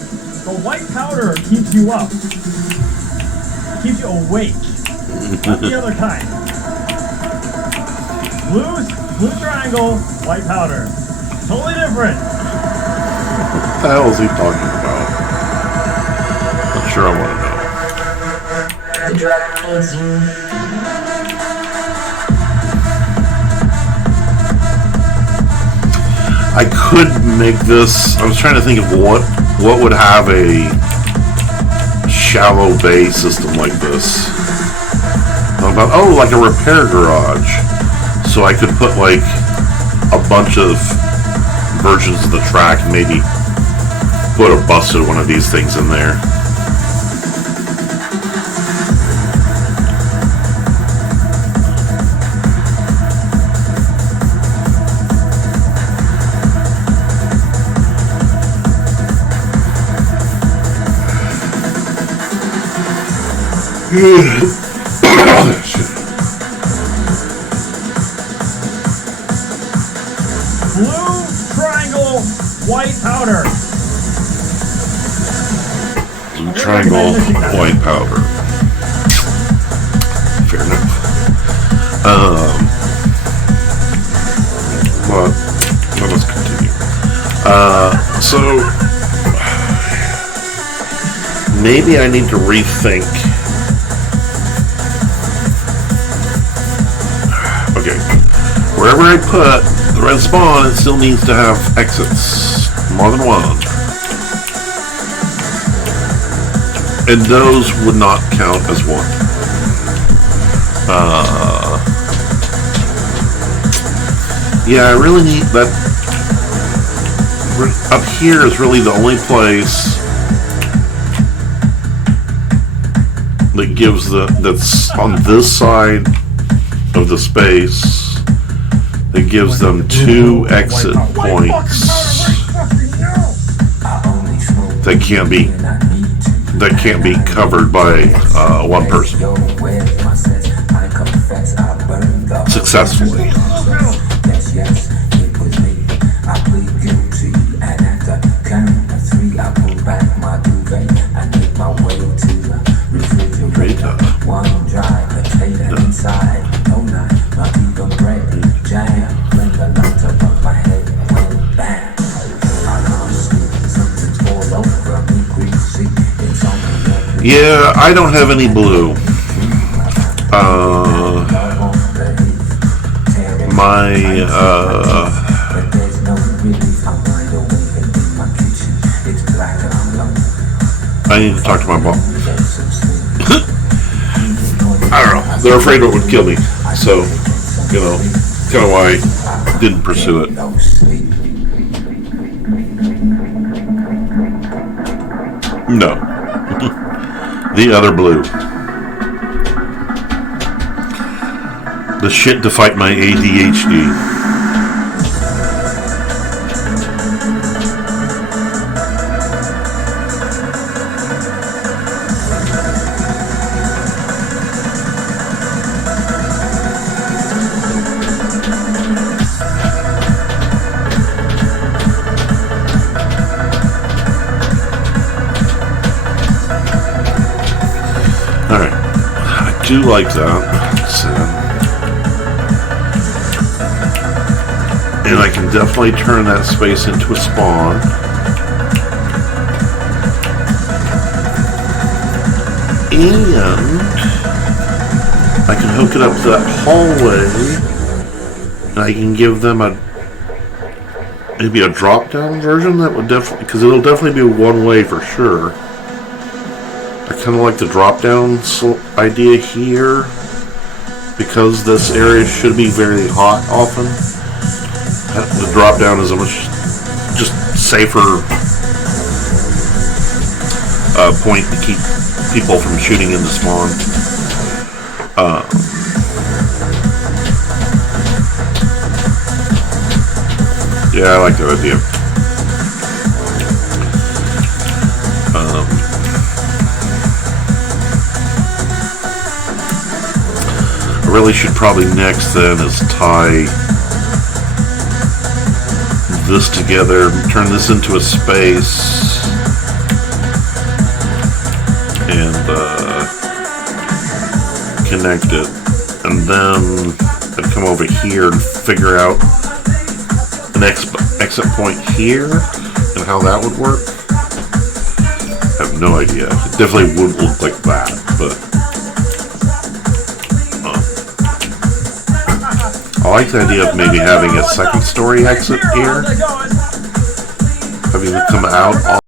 The white powder keeps you up. It keeps you awake. Not the other kind. Blue triangle, white powder. Totally different. What the hell is he talking about? Not sure I want to know. The drug needs you. I could make this. I was trying to think of what would have a shallow bay system like this. Like a repair garage. So I could put like a bunch of versions of the track, maybe put a busted one of these things in there. Blue triangle, white powder. Blue triangle, white powder. Fair enough. But let's continue. So maybe I need to rethink. Okay, wherever I put the red spawn, it still needs to have exits, more than one, and those would not count as one. Yeah, I really need that. Up here is really the only place that gives that's on this side of the space that gives them 2 exit points that can't be covered by one person successfully. Yeah, I don't have any blue. I need to talk to my mom. I don't know. They're afraid it would kill me. So, kind of why I didn't pursue it. No. The other blue. The shit to fight my ADHD. Alright. I do like that. And I can definitely turn that space into a spawn. And I can hook it up to that hallway. And I can give them maybe a drop-down version that would definitely, because it'll definitely be one way for sure. I kind of like the drop-down idea here, because this area should be very hot often. The drop-down is a much just safer point to keep people from shooting into spawn. Yeah, I like that idea. I really should probably next then is tie this together, turn this into a space, and connect it, and then I'd come over here and figure out an exit point here and how that would work. I have no idea. It definitely would look like that, but I like the idea of maybe having a second story exit here, having it come out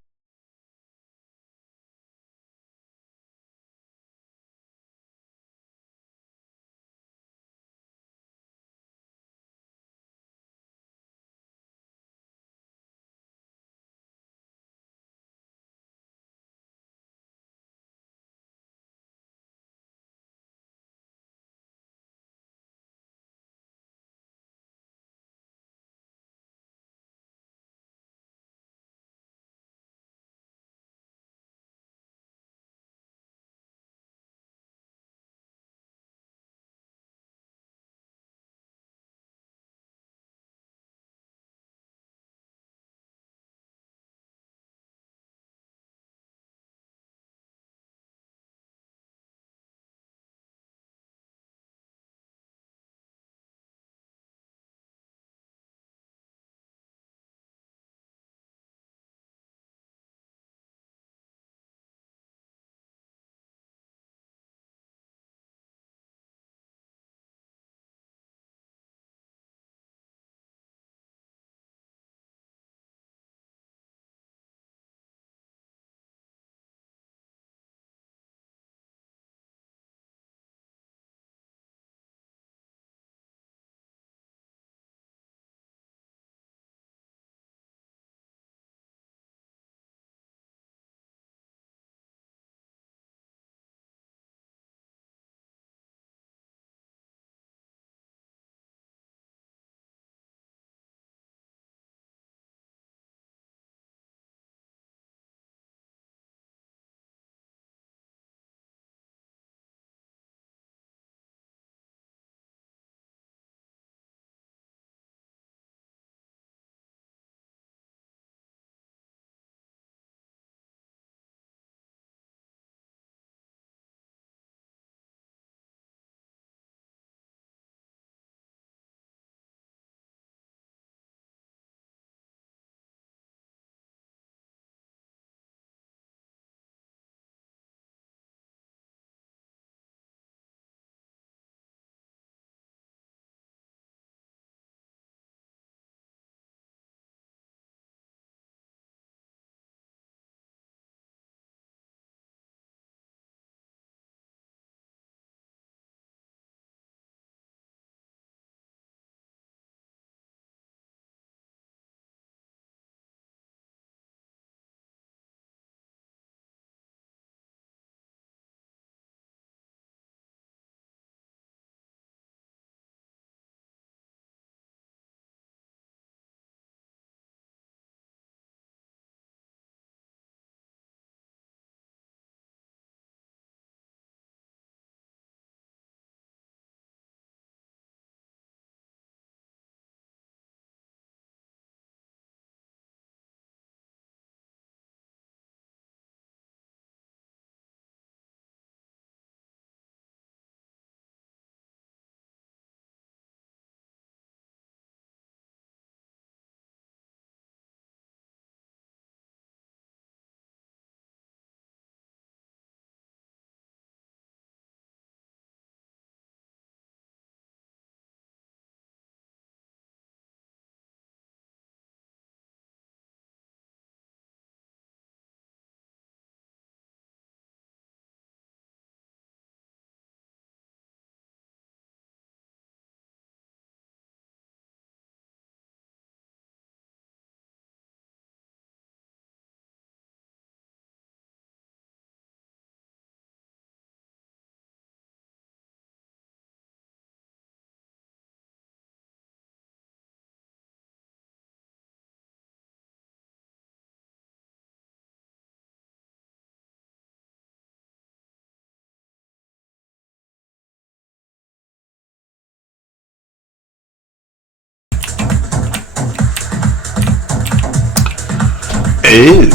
Ew.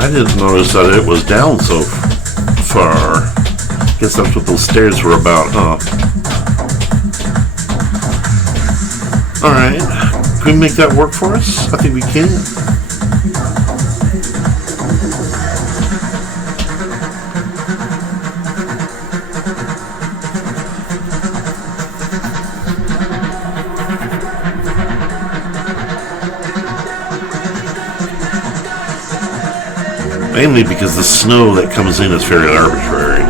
I didn't notice that it was down so far. Guess that's what those stairs were about, huh? Alright. Can we make that work for us? I think we can. Mainly because the snow that comes in is very arbitrary.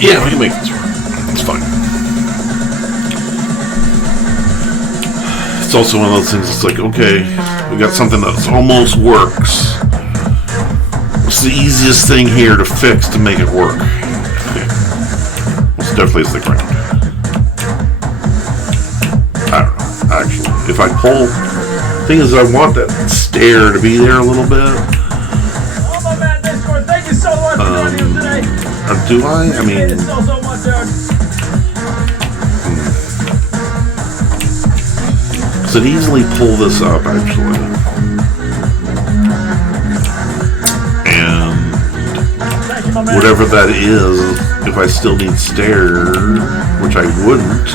Yeah, we can make this work. It's fine. It's also one of those things, it's like, okay, we got something that almost works. What's the easiest thing here to fix to make it work? Most definitely is the ground. I don't know, actually. If I pull, the thing is, I want that stair to be there a little bit. Oh, my man, Discord, thank you so much for joining us today. Or do I? I mean, Appreciate it so much, dude. could easily pull this up, actually. And Thank you, my man. whatever that is, if I still need stairs, which I wouldn't.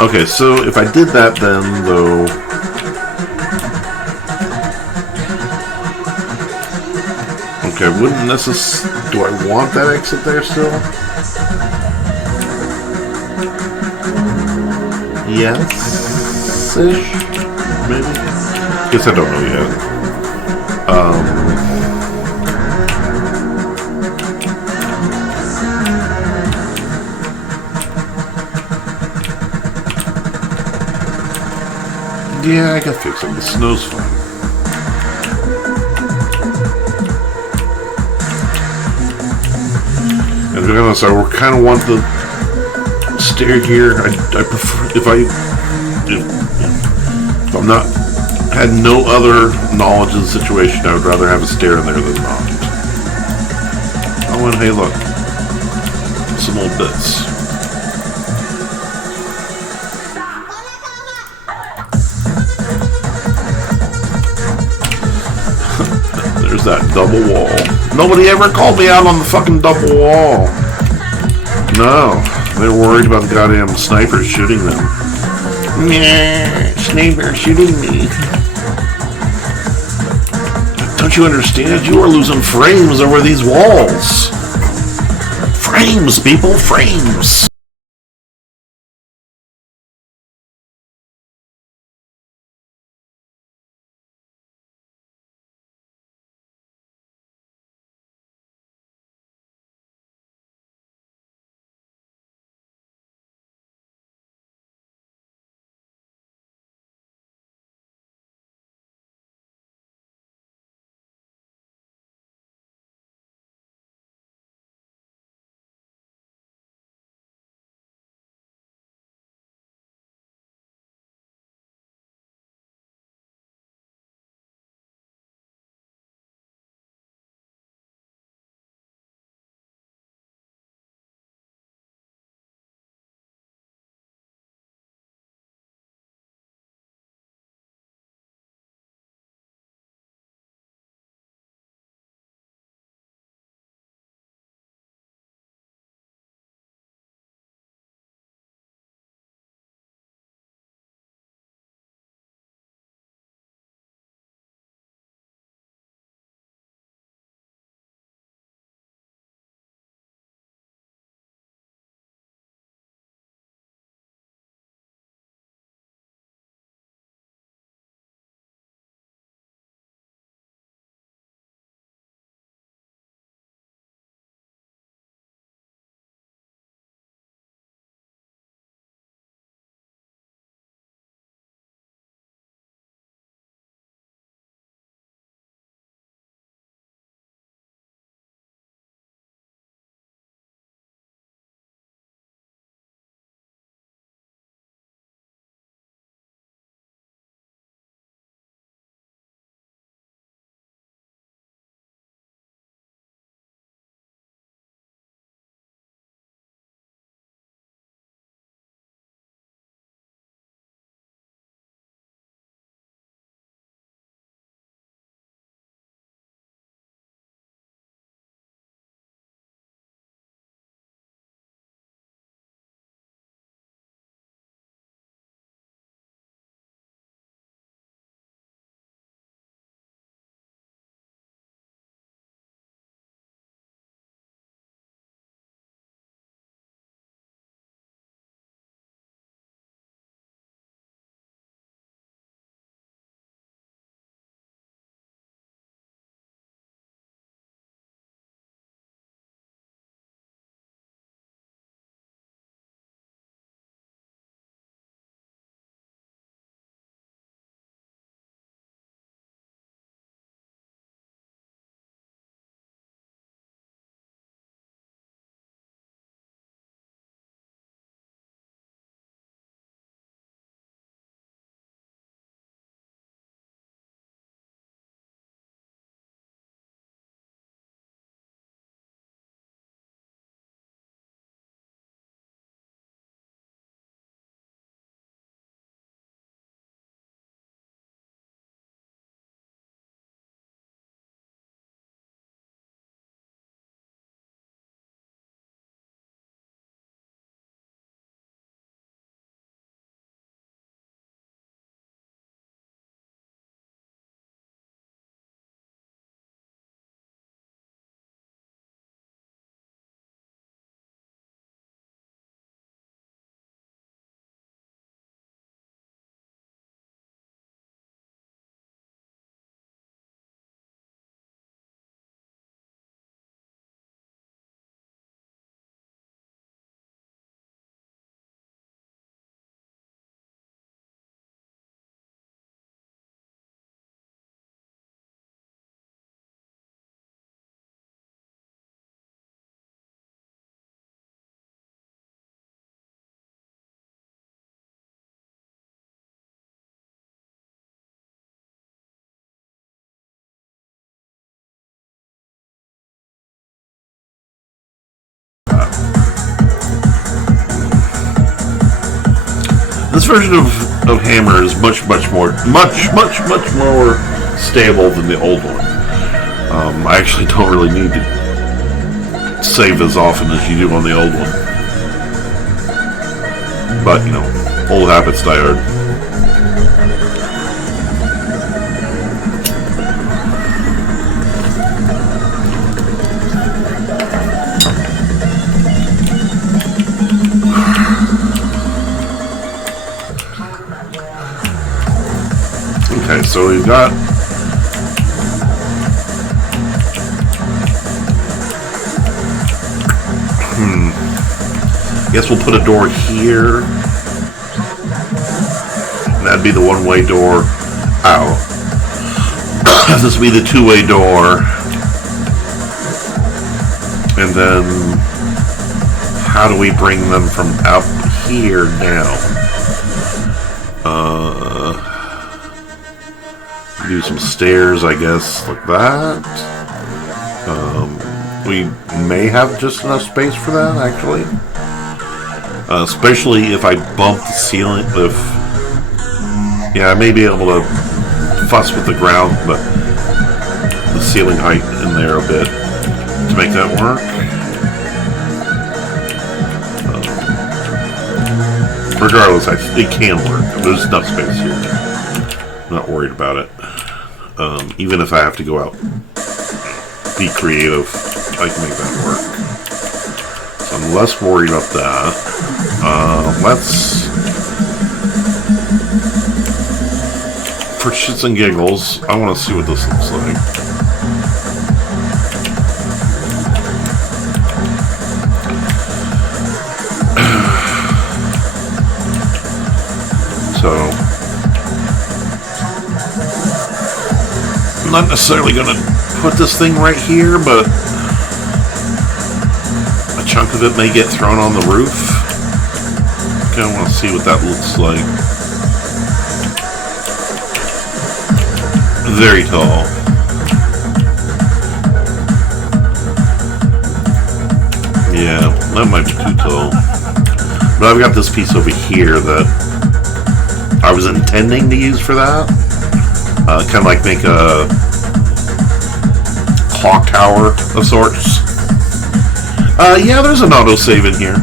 Okay, so if I did that then, though... Okay, wouldn't necessarily... Do I want that exit there still? Yes-ish? Maybe? Guess I don't know yet. Yeah, I can fix it. The snow's fine. And to be honest, I kind of want the stair here. I prefer if I'm not had no other knowledge of the situation, I would rather have a stair in there than not. Oh, and hey, look, some old bits. There's that double wall. Nobody ever called me out on the fucking double wall. No, they're worried about the goddamn snipers shooting them. Yeah, sniper shooting me. Don't you understand? You are losing frames over these walls. Frames, people, frames. that. This version of Hammer is much more stable than the old one. I actually don't really need to save as often as you do on the old one. But, you know, old habits die hard. Okay, so we've got guess we'll put a door here. And that'd be the one-way door out. This will be the two-way door. And then how do we bring them from up here down? Do some stairs, I guess, like that. We may have just enough space for that, actually. Especially if I bump the ceiling. Yeah, I may be able to fuss with the ground, but the ceiling height in there a bit to make that work. Regardless, it can work. There's enough space here. I'm not worried about it. Even if I have to go out, be creative, I can make that work. So I'm less worried about that. For shits and giggles, I want to see what this looks like. So, I'm not necessarily going to put this thing right here, but a chunk of it may get thrown on the roof. I want to see what that looks like. Very tall. Yeah, that might be too tall. But I've got this piece over here that I was intending to use for that. Kind of like make a clock tower of sorts. Yeah, there's an autosave in here.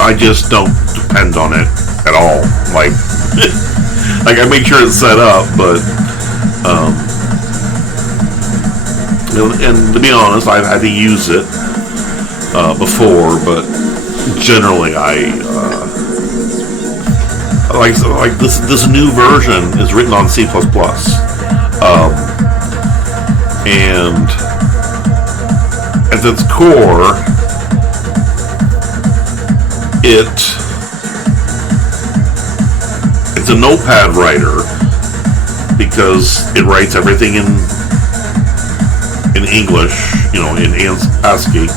I just don't depend on it at all. Like, like I make sure it's set up, but and to be honest, I've had to use it before, but generally I like this new version is written on C++, and at its core, it's a notepad writer because it writes everything in English, you know, in ASCII.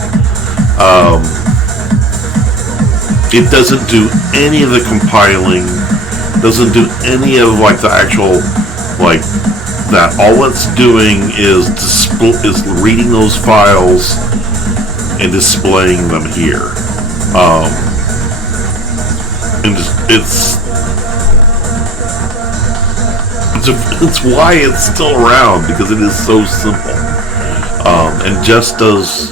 It doesn't do any of the compiling, doesn't do any of like the actual like that. All it's doing is reading those files and displaying them here. And it's why it's still around, because it is so simple, and just does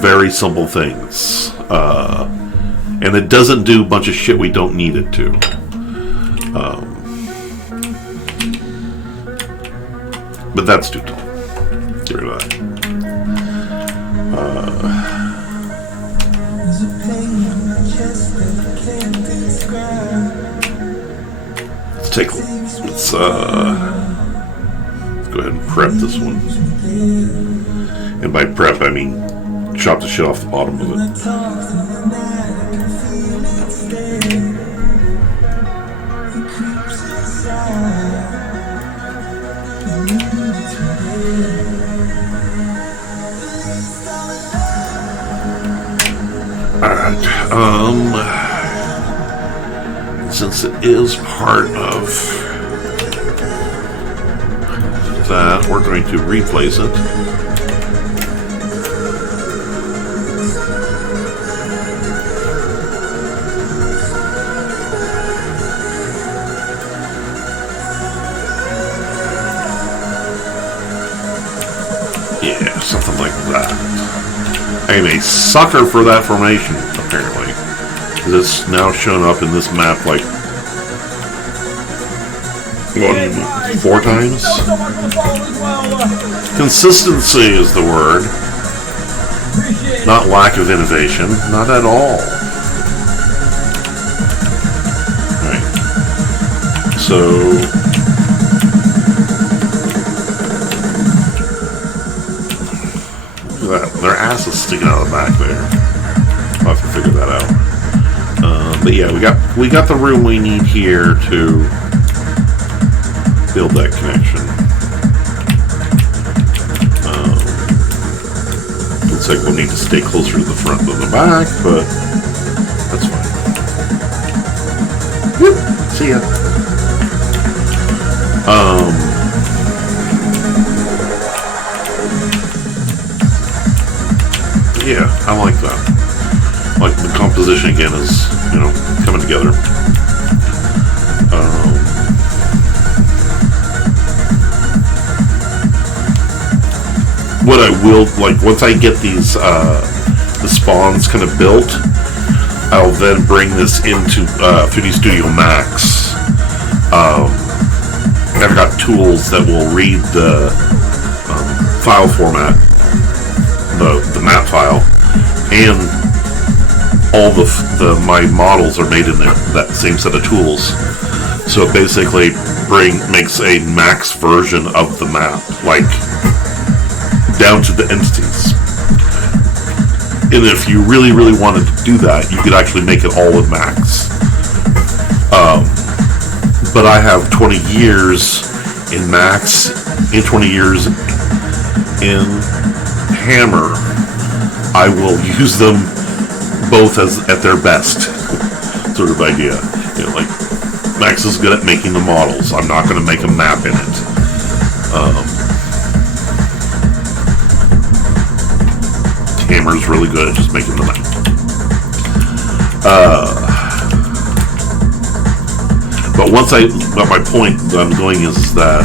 very simple things, and it doesn't do a bunch of shit we don't need it to. But that's too tall. Get rid of that. Let's go ahead and prep this one. And by prep, I mean chop the shit off the bottom of it. Alright, since it is part of that, we're going to replace it. that. I am a sucker for that formation, apparently. Because it's now shown up in this map like 4 times. Consistency is the word. Not lack of innovation. Not at all. Alright. So... look at that. Their ass is sticking out of the back there. I'll have to figure that out. But yeah, we got the room we need here to build that connection. Looks like we'll need to stay closer to the front than the back, but that's fine. Whoop, see ya. Yeah, I like that. Like the composition again is, coming together. What I will, like, once I get these, the spawns kind of built, I'll then bring this into 3D Studio Max. I've got tools that will read the file format, the map file, and all my models are made in that same set of tools. So it basically makes a max version of the map, like down to the entities. And if you really, really wanted to do that, you could actually make it all in max. But I have 20 years in max and 20 years in hammer. I will use them both at their best, sort of idea. Like Max is good at making the models. I'm not going to make a map in it. Hammer's really good at just making the map. But my point that I'm going is that,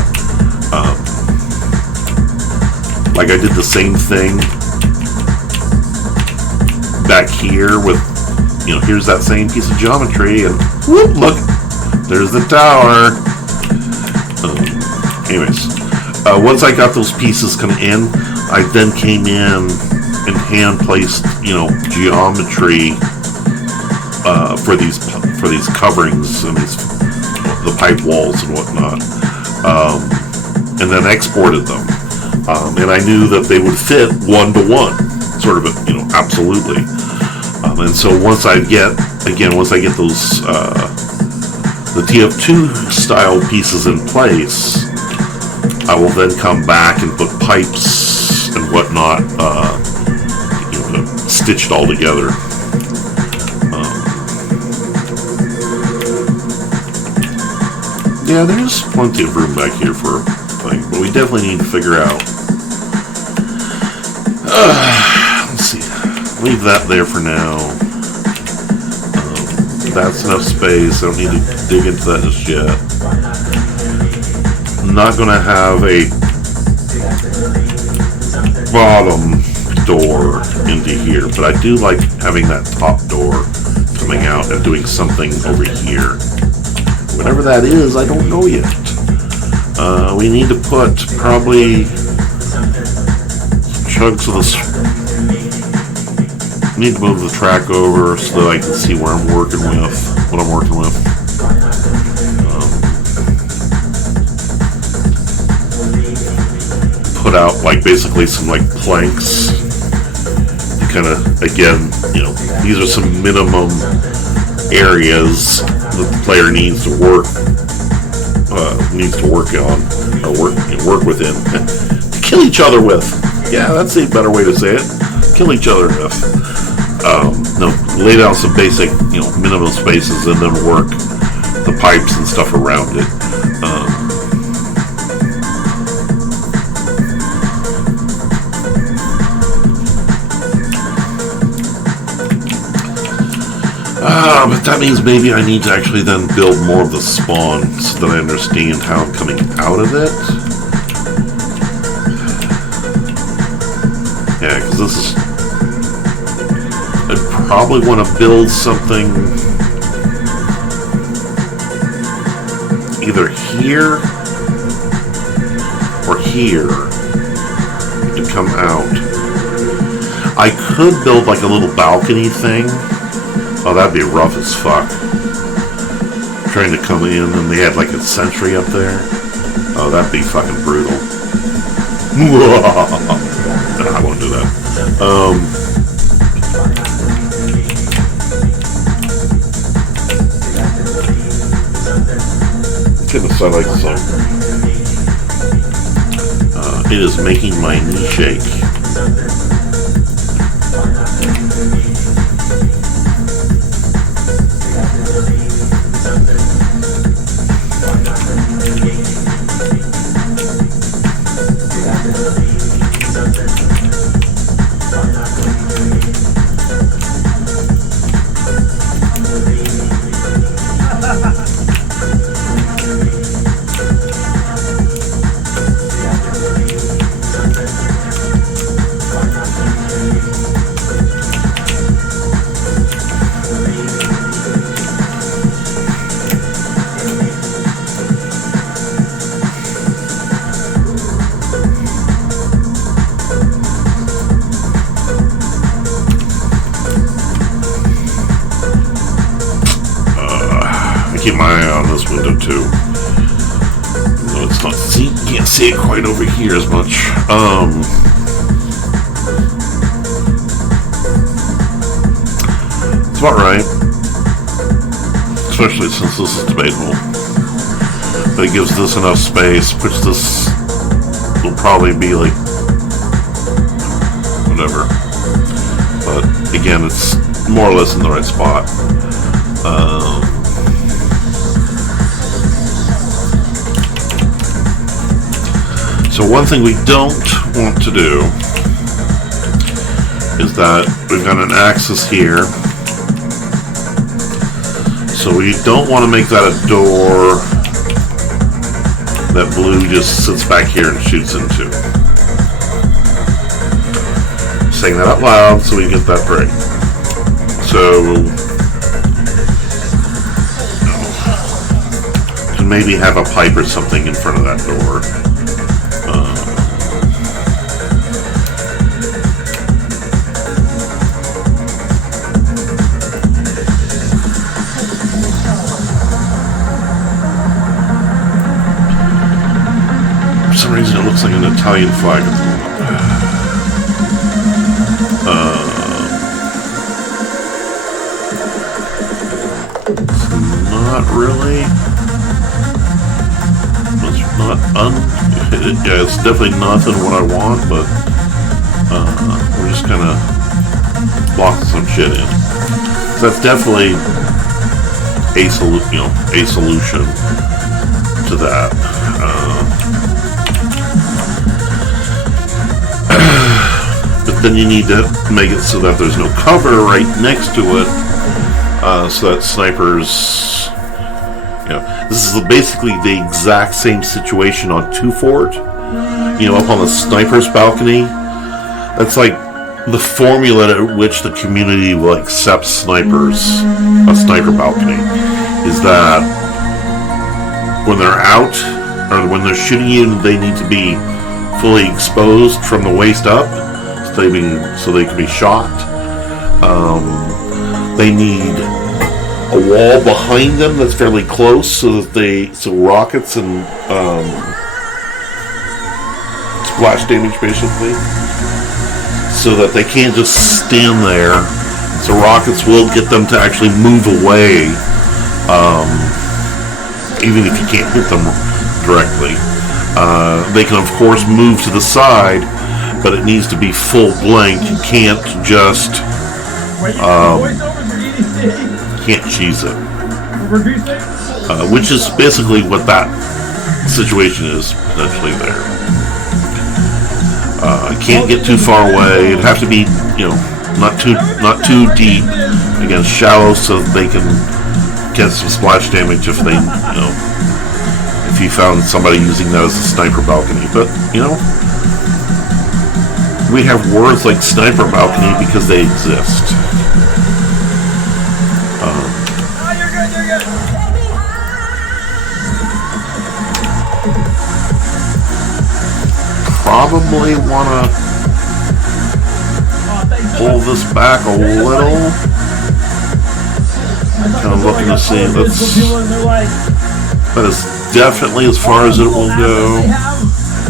like I did the same thing back here with, here's that same piece of geometry, and whoop, look, there's the tower. Anyways, once I got those pieces kind of in, I then came in and hand placed, geometry for these coverings and the pipe walls and whatnot, and then exported them. And I knew that they would fit 1-to-1, sort of, absolutely. And so once I get those the TF2 style pieces in place, I will then come back and put pipes and whatnot, stitched all together. Yeah, there's plenty of room back here for a thing, but we definitely need to figure out. Let's see. Leave that there for now. That's enough space. I don't need to dig into that just yet. I'm not going to have a bottom door into here, but I do like having that top door coming out and doing something over here. Whatever that is, I don't know yet. We need to put probably chunks of this. Need to move the track over so that I can see where I'm working with, what I'm working with. Put out basically some planks to kind of, again, these are some minimum areas that the player needs to work on, or work within. To kill each other with. Yeah, that's a better way to say it. Kill each other with. Lay down some basic, minimum spaces and then work the pipes and stuff around it. But that means maybe I need to actually then build more of the spawn so that I understand how I'm coming out of it. Yeah, because this is... I'd probably want to build something either here or here to come out. I could build like a little balcony thing. Oh, that'd be rough as fuck. Trying to come in and they had like a sentry up there. Oh, that'd be fucking brutal. I won't do that. Goodness, I like the song. It is making my knee shake. Keep my eye on this window too. No, it's not. See, you can't see it quite over here as much. It's about right, especially since this is debatable. But it gives this enough space, which this will probably be like whatever. But again, it's more or less in the right spot. So one thing we don't want to do is that we've got an axis here. So we don't want to make that a door that blue just sits back here and shoots into. Saying that out loud so we get that right. So can maybe have a pipe or something in front of that door. For some reason it looks like an Italian flag at the moment. Not really. It's not yeah, it's definitely nothing what I want, but we're just kind of blocking some shit in. So that's definitely a solution to that. But then you need to make it so that there's no cover right next to it, so that snipers, this is basically the exact same situation on 2 Fort, up on the sniper's balcony. That's like the formula at which the community will accept snipers, a sniper balcony, is that when they're out, or when they're shooting you, they need to be fully exposed from the waist up, so they can be shot. They need a wall behind them that's fairly close, so rockets and splash damage, basically, so that they can't just stand there. So rockets will get them to actually move away, even if you can't hit them directly. They can, of course, move to the side, but it needs to be full blank. You can't just can't cheese it, which is basically what that situation is potentially there. Can't get too far away. It'd have to be, not too deep. Again, shallow, so they can get some splash damage if they, if you found somebody using that as a sniper balcony. But We have words like sniper balcony because they exist. Oh, you're good, you're good. Probably want to pull this back a little. Kind of looking to see. That is definitely as far as it will go.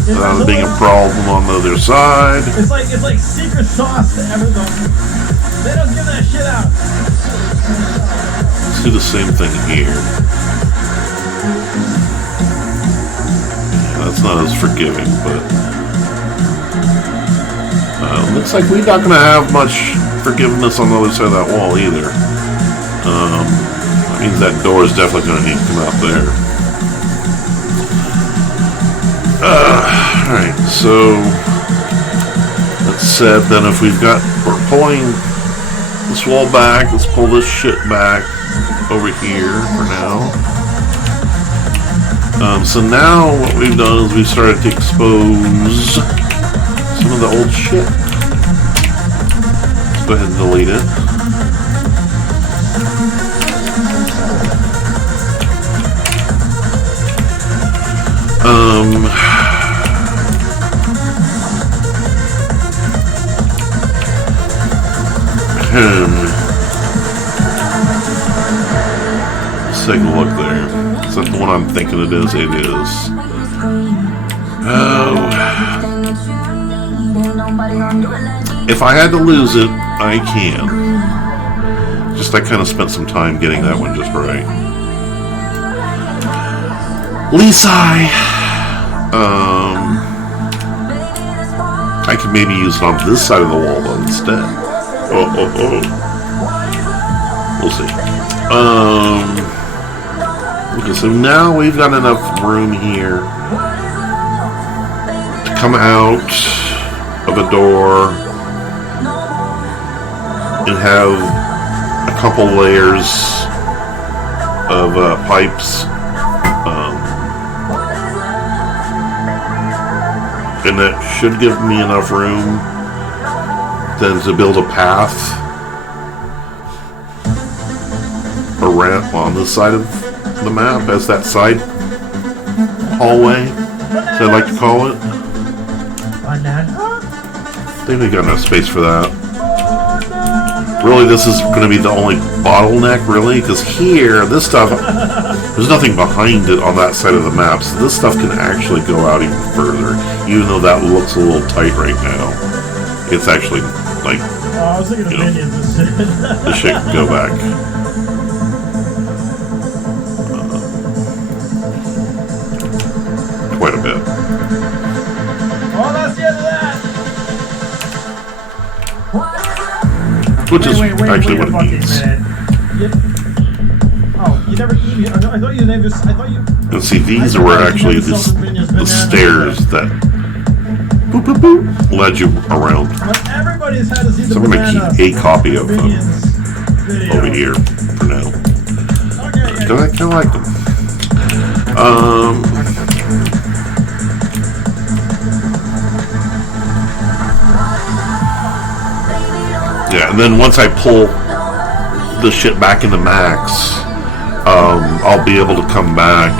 Without it being a problem on the other side. It's like secret sauce to everything. They don't give that shit out. Let's do the same thing here. That's not as forgiving, but looks like we're not going to have much forgiveness on the other side of that wall either. That means that door is definitely going to need to come out there. Alright, so that said, then if we're pulling this wall back, let's pull this shit back over here for now. So now what we've done is we've started to expose some of the old shit. Let's go ahead and delete it. Let's take a look there. Is that the one I'm thinking it is? It is. Oh. If I had to lose it, I can. Just I kind of spent some time getting that one just right. Lisa, I could maybe use it on this side of the wall though instead. Oh. We'll see. Okay, so now we've got enough room here to come out of a door and have a couple layers of pipes. And that should give me enough room then to build a path around on this side of the map as that side hallway, as I like to call it. I think we got enough space for that. Really, this is going to be the only bottleneck, really, because here, this stuff, there's nothing behind it on that side of the map, so this stuff can actually go out even further, even though that looks a little tight right now. It's actually, like, I was thinking of minions and shit. The shit can go back. Quite a bit. Oh, that's the end of that! Which is actually what it needs. Oh, you never emailed. I thought you named this. I thought you. And see, these were actually the stairs that boop, boop, boop, led you around. But everybody's had to see the So I'm going to keep a copy of them over here for now. Okay, I kind of like them. Yeah, and then once I pull the shit back into max, I'll be able to come back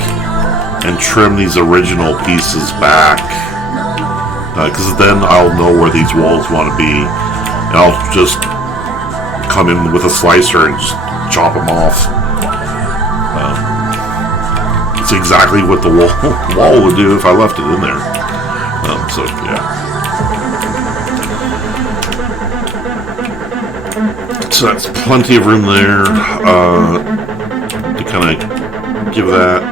and trim these original pieces back, because then I'll know where these walls want to be, and I'll just come in with a slicer and just chop them off. It's exactly what the wall would do if I left it in there. So yeah. So that's plenty of room there to kind of give that.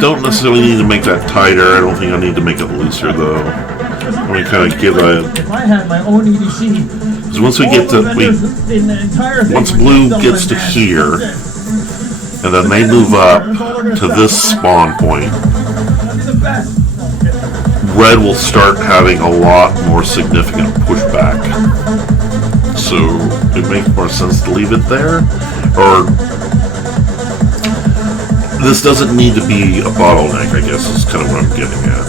Don't necessarily need to make that tighter. I don't think I need to make it looser though. I'm going to kind of give a. If I had my own EDC, because once we get to once blue gets to here, and then they move up to this spawn point, red will start having a lot more significant pushback. So it makes more sense to leave it there, or this doesn't need to be a bottleneck, I guess is kind of what I'm getting at.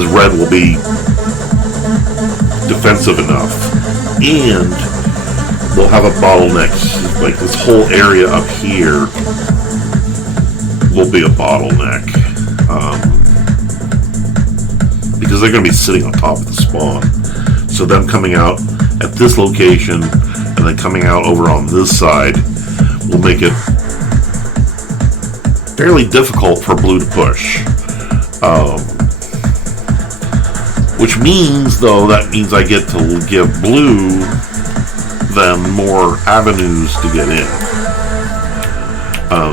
because red will be defensive enough, and we'll have a bottleneck. Like this whole area up here will be a bottleneck, because they're going to be sitting on top of the spawn. So them coming out at this location and then coming out over on this side will make it fairly difficult for blue to push. Which means, though, that means I get to give blue then more avenues to get in.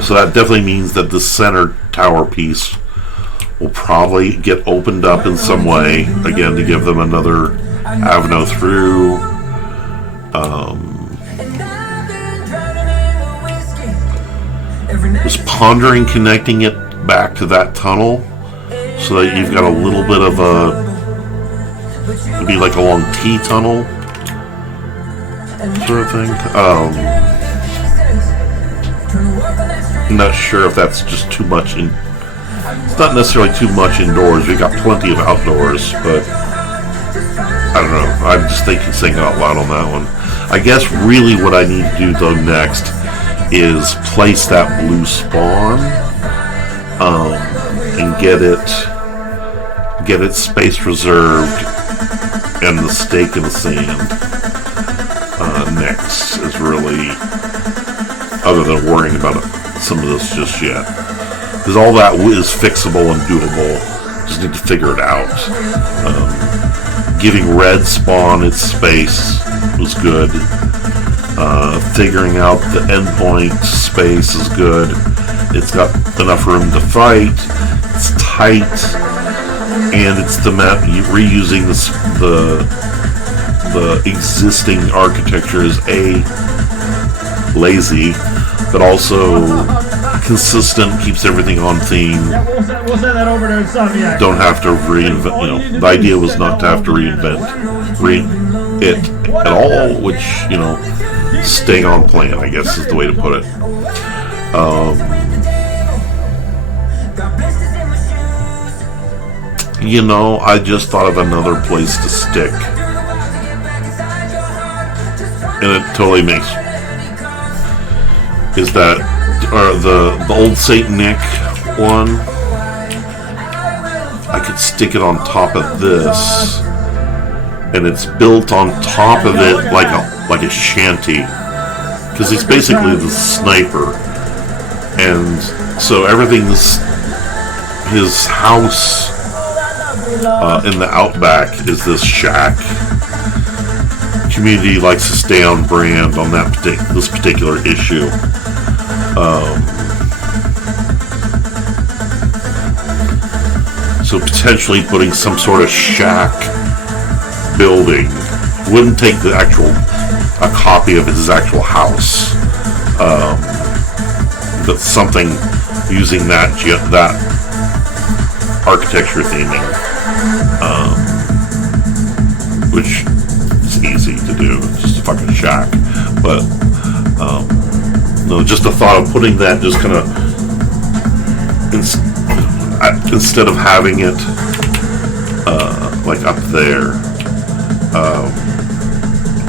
So that definitely means that the center tower piece will probably get opened up in some way, again, to give them another avenue through. Was pondering connecting it back to that tunnel so that you've got a little bit of it'd be like a long T tunnel sort of thing. I'm not sure if that's just too much it's not necessarily too much indoors. We got plenty of outdoors, but I don't know. I'm just saying out loud on that one. I guess really what I need to do though next is place that blue spawn and get it space reserved, and the stake in the sand next is really, other than worrying about some of this just yet, because all that is fixable and doable. Just need to figure it out. Giving red spawn its space was good. Figuring out the endpoint space is good. It's got enough room to fight. It's tight, and it's the map reusing the existing architecture is lazy, but also consistent, keeps everything on theme. Yeah, we'll send that over to Insomniac. Don't have to reinvent. The idea was not to have to reinvent it at all, which staying on plan, I guess, is the way to put it. I just thought of another place to stick, and it totally makes is that the old Saint Nick one. I could stick it on top of this, and it's built on top of it like a shanty, because he's basically the sniper, and so everything's his house in the outback is this shack. Community likes to stay on brand on this particular issue. So potentially putting some sort of shack building wouldn't take a copy of his actual house, but something using that architecture theming, which is easy to do. It's just a fucking shack, but just the thought of putting that just kind of instead of having it like up there,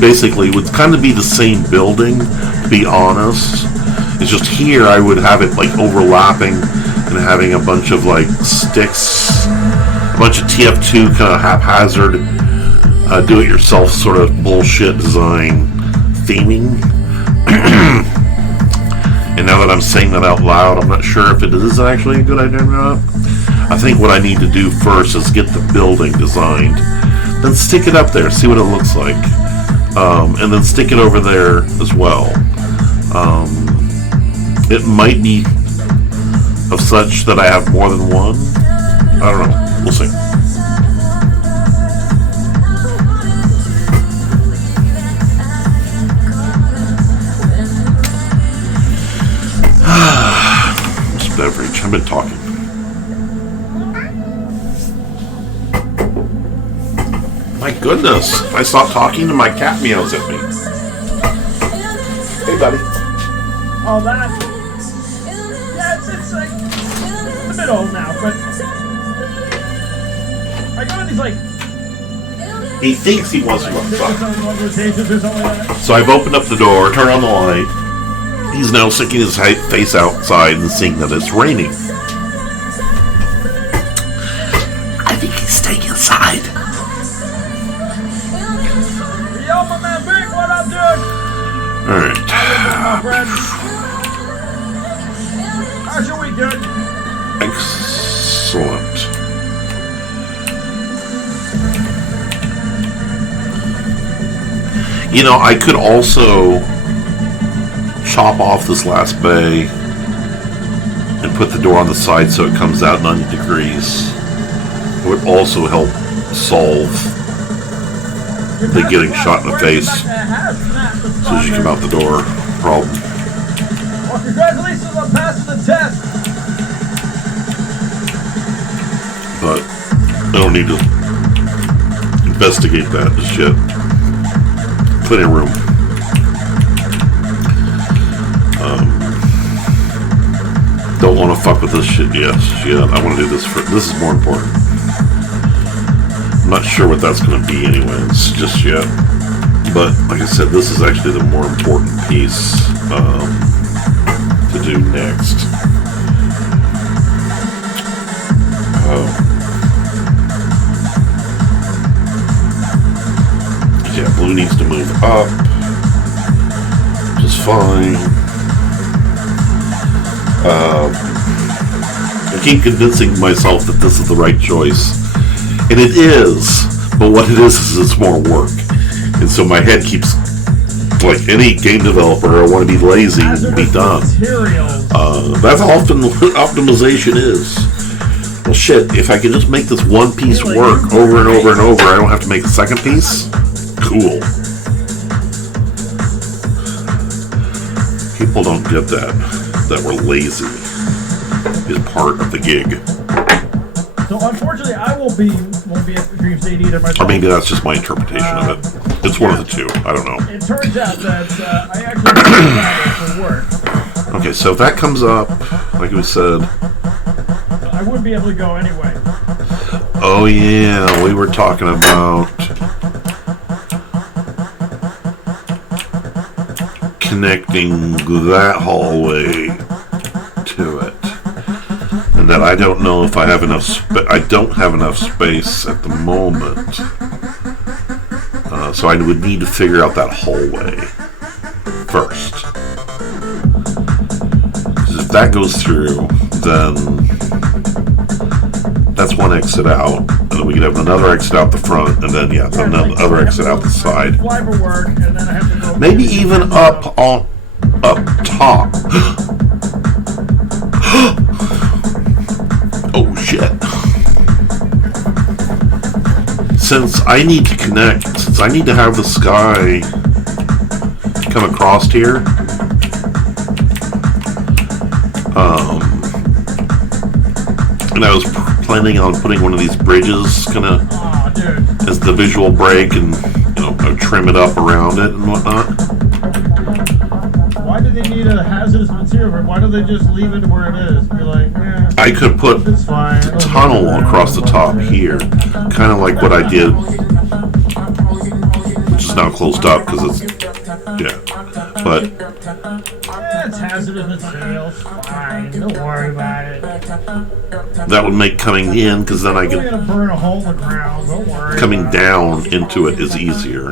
basically would kind of be the same building, to be honest. It's just here I would have it like overlapping and having a bunch of like sticks, a bunch of TF2 kind of haphazard do-it-yourself sort of bullshit design theming. And now that I'm saying that out loud, I'm not sure if it is actually a good idea or not. I think what I need to do first is get the building designed, then stick it up there, see what it looks like, and then stick it over there as well. It might be of such that I have more than one. I don't know. We'll see. This beverage. I've been talking. My goodness. I stopped talking and my cat meows at me. Hey, buddy. Oh, that. Yeah, it's like a bit old now, but I got He's like, He thinks he wants to go outside. conversations or something like that. So I've opened up the door, turned on the light. He's now sticking his face outside and seeing that it's raining. I think he's staying inside. Yo, my man Big, what up, dude? Alright. My friend. How's your week, dude? Excellent. You know, I could also chop off this last bay and put the door on the side so it comes out 90 degrees. It would also help solve the getting shot in the face as soon as you come out the door problem. Well, congratulations on passing the test. But I don't need to investigate that just yet. Plenty of room. Don't want to fuck with this shit yet. I want to do this this is more important. I'm not sure what that's going to be anyways, just yet. But, like I said, this is actually the more important piece to do next. Yeah, blue needs to move up. Just fine. I keep convincing myself that this is the right choice. And it is. But what it is it's more work. And so my head keeps, like any game developer, I want to be lazy and be done. That's how often optimization is. Well, shit, if I can just make this one piece work over and over and over, I don't have to make a second piece? Cool. People don't get that we're lazy is part of the gig. So unfortunately, I won't be at Dream State either myself. Or maybe that's just my interpretation of it. It's one of the two. I don't know. It turns out that I actually travel for work. Okay, so if that comes up, like we said. I wouldn't be able to go anyway. Oh yeah, we were talking about connecting that hallway to it, and that I don't know if I have enough. I don't have enough space at the moment, so I would need to figure out that hallway first. 'Cause if that goes through, then that's one exit out, and then we could have another exit out the front, and then another exit out the side. Fly for work, and then I have to go. Maybe even up top. Oh shit! Since I need to connect, since I need to have the sky come across here, and I was planning on putting one of these bridges kind of as the visual break, and trim it up around it and whatnot. Why do they need a hazardous material? Why don't they just leave it where it is? Be like, I could put it's fine. a tunnel across the top here, kind of like what I did, which is now closed up because it's but it's hazardous material. Fine, don't worry about it. that would make coming in, because then I We're can gonna burn a hole in the ground. Don't worry. coming down into it is easier.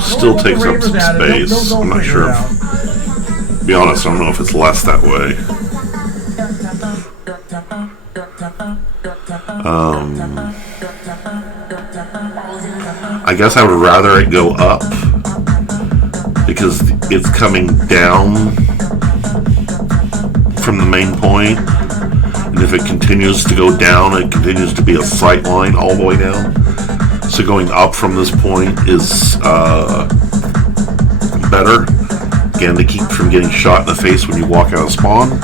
Still takes up some space. I'm not sure. To be honest, I don't know if it's less that way. I guess I would rather it go up because it's coming down from the main point, and if it continues to go down, it continues to be a sight line all the way down. So going up from this point is better, again, to keep from getting shot in the face when you walk out of spawn.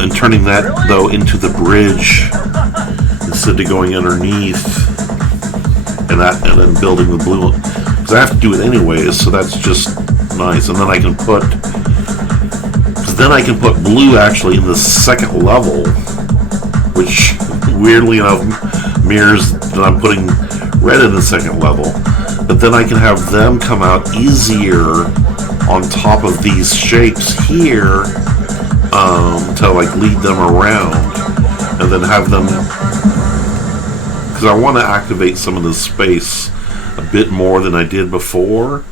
And turning that though into the bridge instead of going underneath, and then building the blue one, because I have to do it anyways. So that's just nice. And then I can put, because then I can put blue actually in the second level, which weirdly enough mirrors that I'm putting red in the second level. But then I can have them come out easier on top of these shapes here, to like lead them around, and then have them, because I want to activate some of the space a bit more than I did before.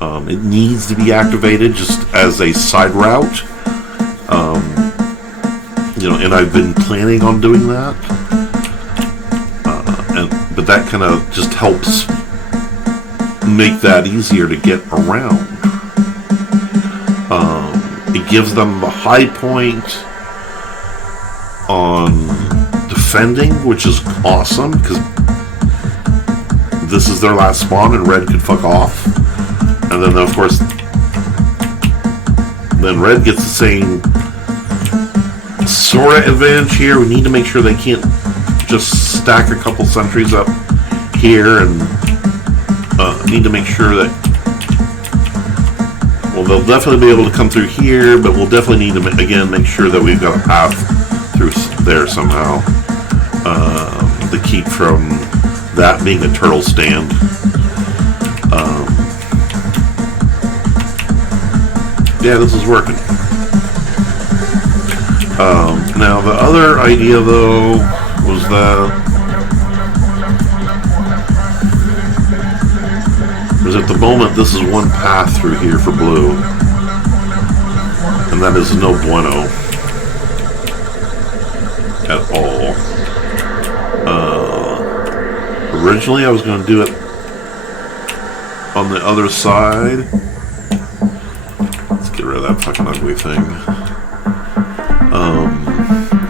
It needs to be activated just as a side route, and I've been planning on doing that, but that kind of just helps make that easier to get around. It gives them the high point on defending, which is awesome, because this is their last spawn and red could fuck off. And then of course, then red gets the same sort of advantage here. We need to make sure they can't just stack a couple sentries up here, and need to make sure that, well, they'll definitely be able to come through here, but we'll definitely need to, again, make sure that we've got a path through there somehow, to keep from that being a turtle stand. Yeah, this is working. Now, the other idea, though, was that at the moment, this is one path through here for blue, and that is no bueno at all. Originally, I was going to do it on the other side. Let's get rid of that fucking ugly thing.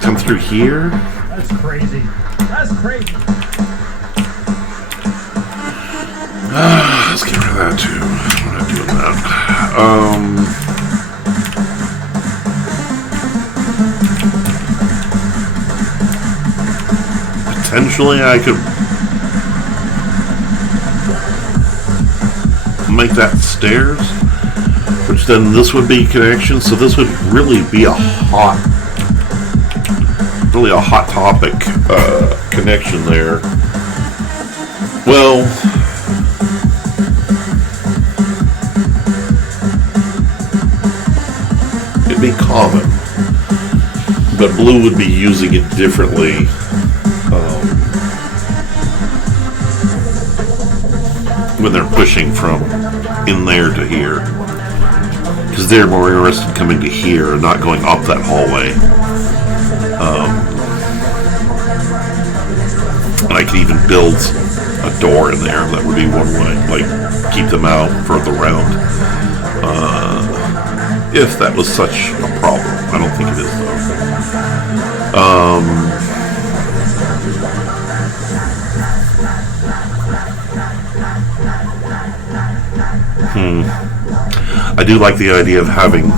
Come through here. That's crazy. That's crazy. Let's get rid of that too. I'm not doing that. Potentially I could make that stairs, which then this would be connection, so this would really be a hot topic connection there. Well, it'd be common, but blue would be using it differently. When they're pushing from in there to here, because they're more interested in coming to here and not going up that hallway. And I could even build a door in there. That would be one way, like keep them out further around. If that was such a problem, I don't think it is though. I do like the idea of having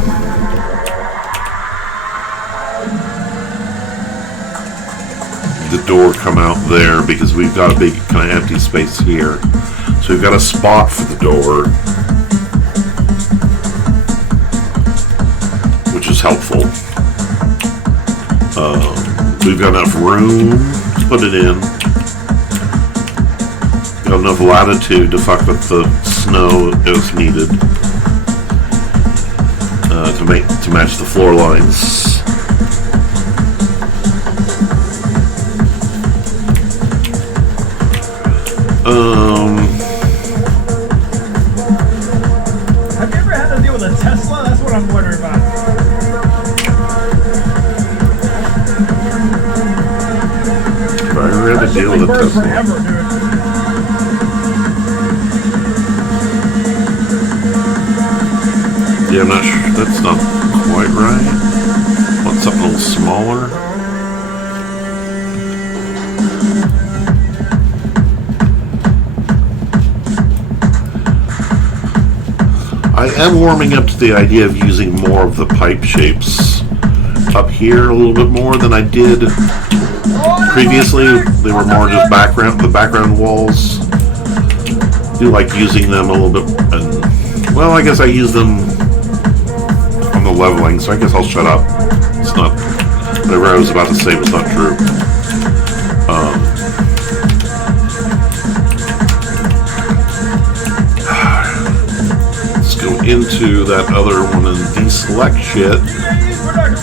the door come out there, because we've got a big kind of empty space here. So we've got a spot for the door, which is helpful. We've got enough room to put it in. Got enough latitude to fuck with the snow if needed, to match the floor lines. Have you ever had to deal with a Tesla? That's what I'm wondering about. Have I ever had to deal with a burns Tesla? forever, dude. Yeah, I'm not sure. That's not quite right. Want something a little smaller? I am warming up to the idea of using more of the pipe shapes up here a little bit more than I did previously. They were more just the background walls. I do like using them a little bit and Well, I guess I use them on the leveling, so I guess I'll shut up. It's not... Whatever I was about to say was not true. Let's go into that other one and deselect shit.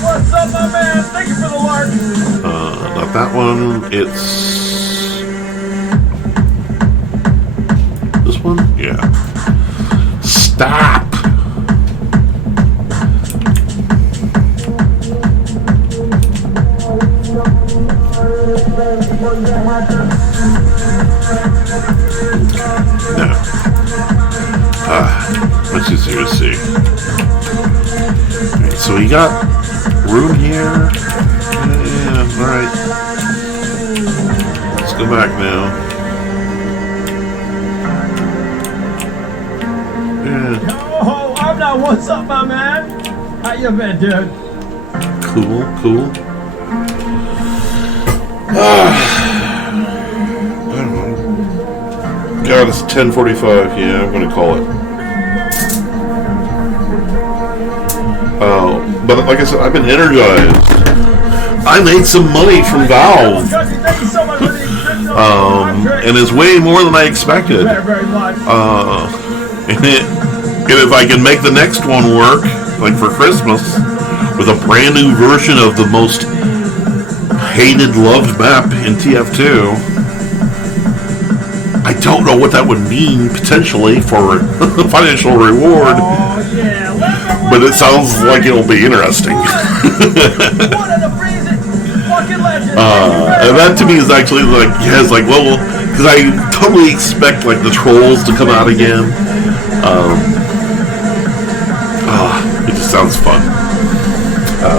What's up, my man? Thank you for the lark. Not that one. It's this one. Yeah. Stop. No. Much easier to see. Alright, so we got room here. Yeah, alright. Let's go back now. Yeah. Oh, I'm not. What's up, my man? How you been, dude? Cool, cool. I don't know. God, it's 10:45. Yeah, I'm gonna call it. But like I said, I've been energized. I made some money from Valve. Thank you so much for the And it's way more than I expected. very, very much. And if I can make the next one work, like for Christmas, with a brand new version of the most hated, loved map in TF2, I don't know what that would mean potentially for financial reward. Oh, yeah. But it sounds like it'll be interesting. One of the freezing fucking legends. And that to me is actually like, yeah, it's like, well, because I totally expect like the trolls to come out again. It just sounds fun.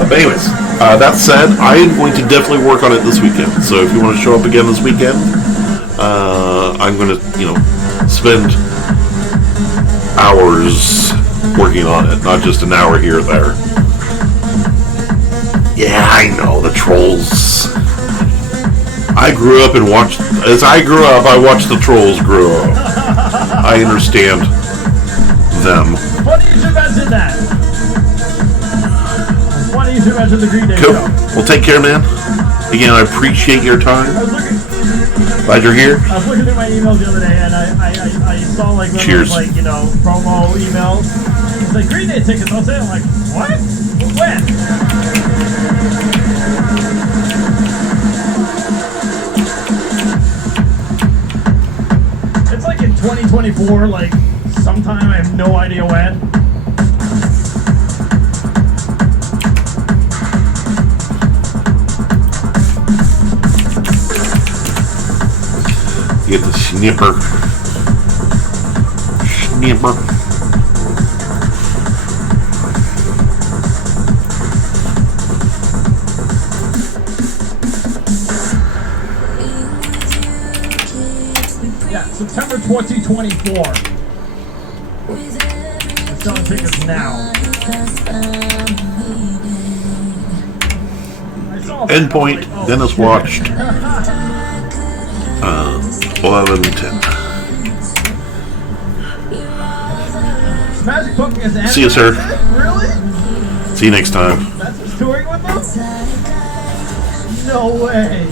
But anyways, that said, I am going to definitely work on it this weekend. So if you want to show up again this weekend, I'm going to, spend hours working on it, not just an hour here or there. Yeah, I know, the trolls. I grew up and watched... As I grew up, I watched the trolls grow up. I understand them. Funny you should mention that. Funny you should mention the Green Day Cool. show. Well, take care, man. Again, I appreciate your time. Glad you're here. I was looking through my emails the other day, and I saw like one Cheers. of those, like, promo emails. It's like Green Day tickets. I'll say, I'm like, what? When? It's like in 2024, like sometime. I have no idea when. Get the snipper. Snipper. Yeah, September 2024. I'm selling tickets now. Endpoint. Dennis watched. 11:10. Magic Pumpkin is See you, sir. Really? See you next time. That's what's touring with them? No way.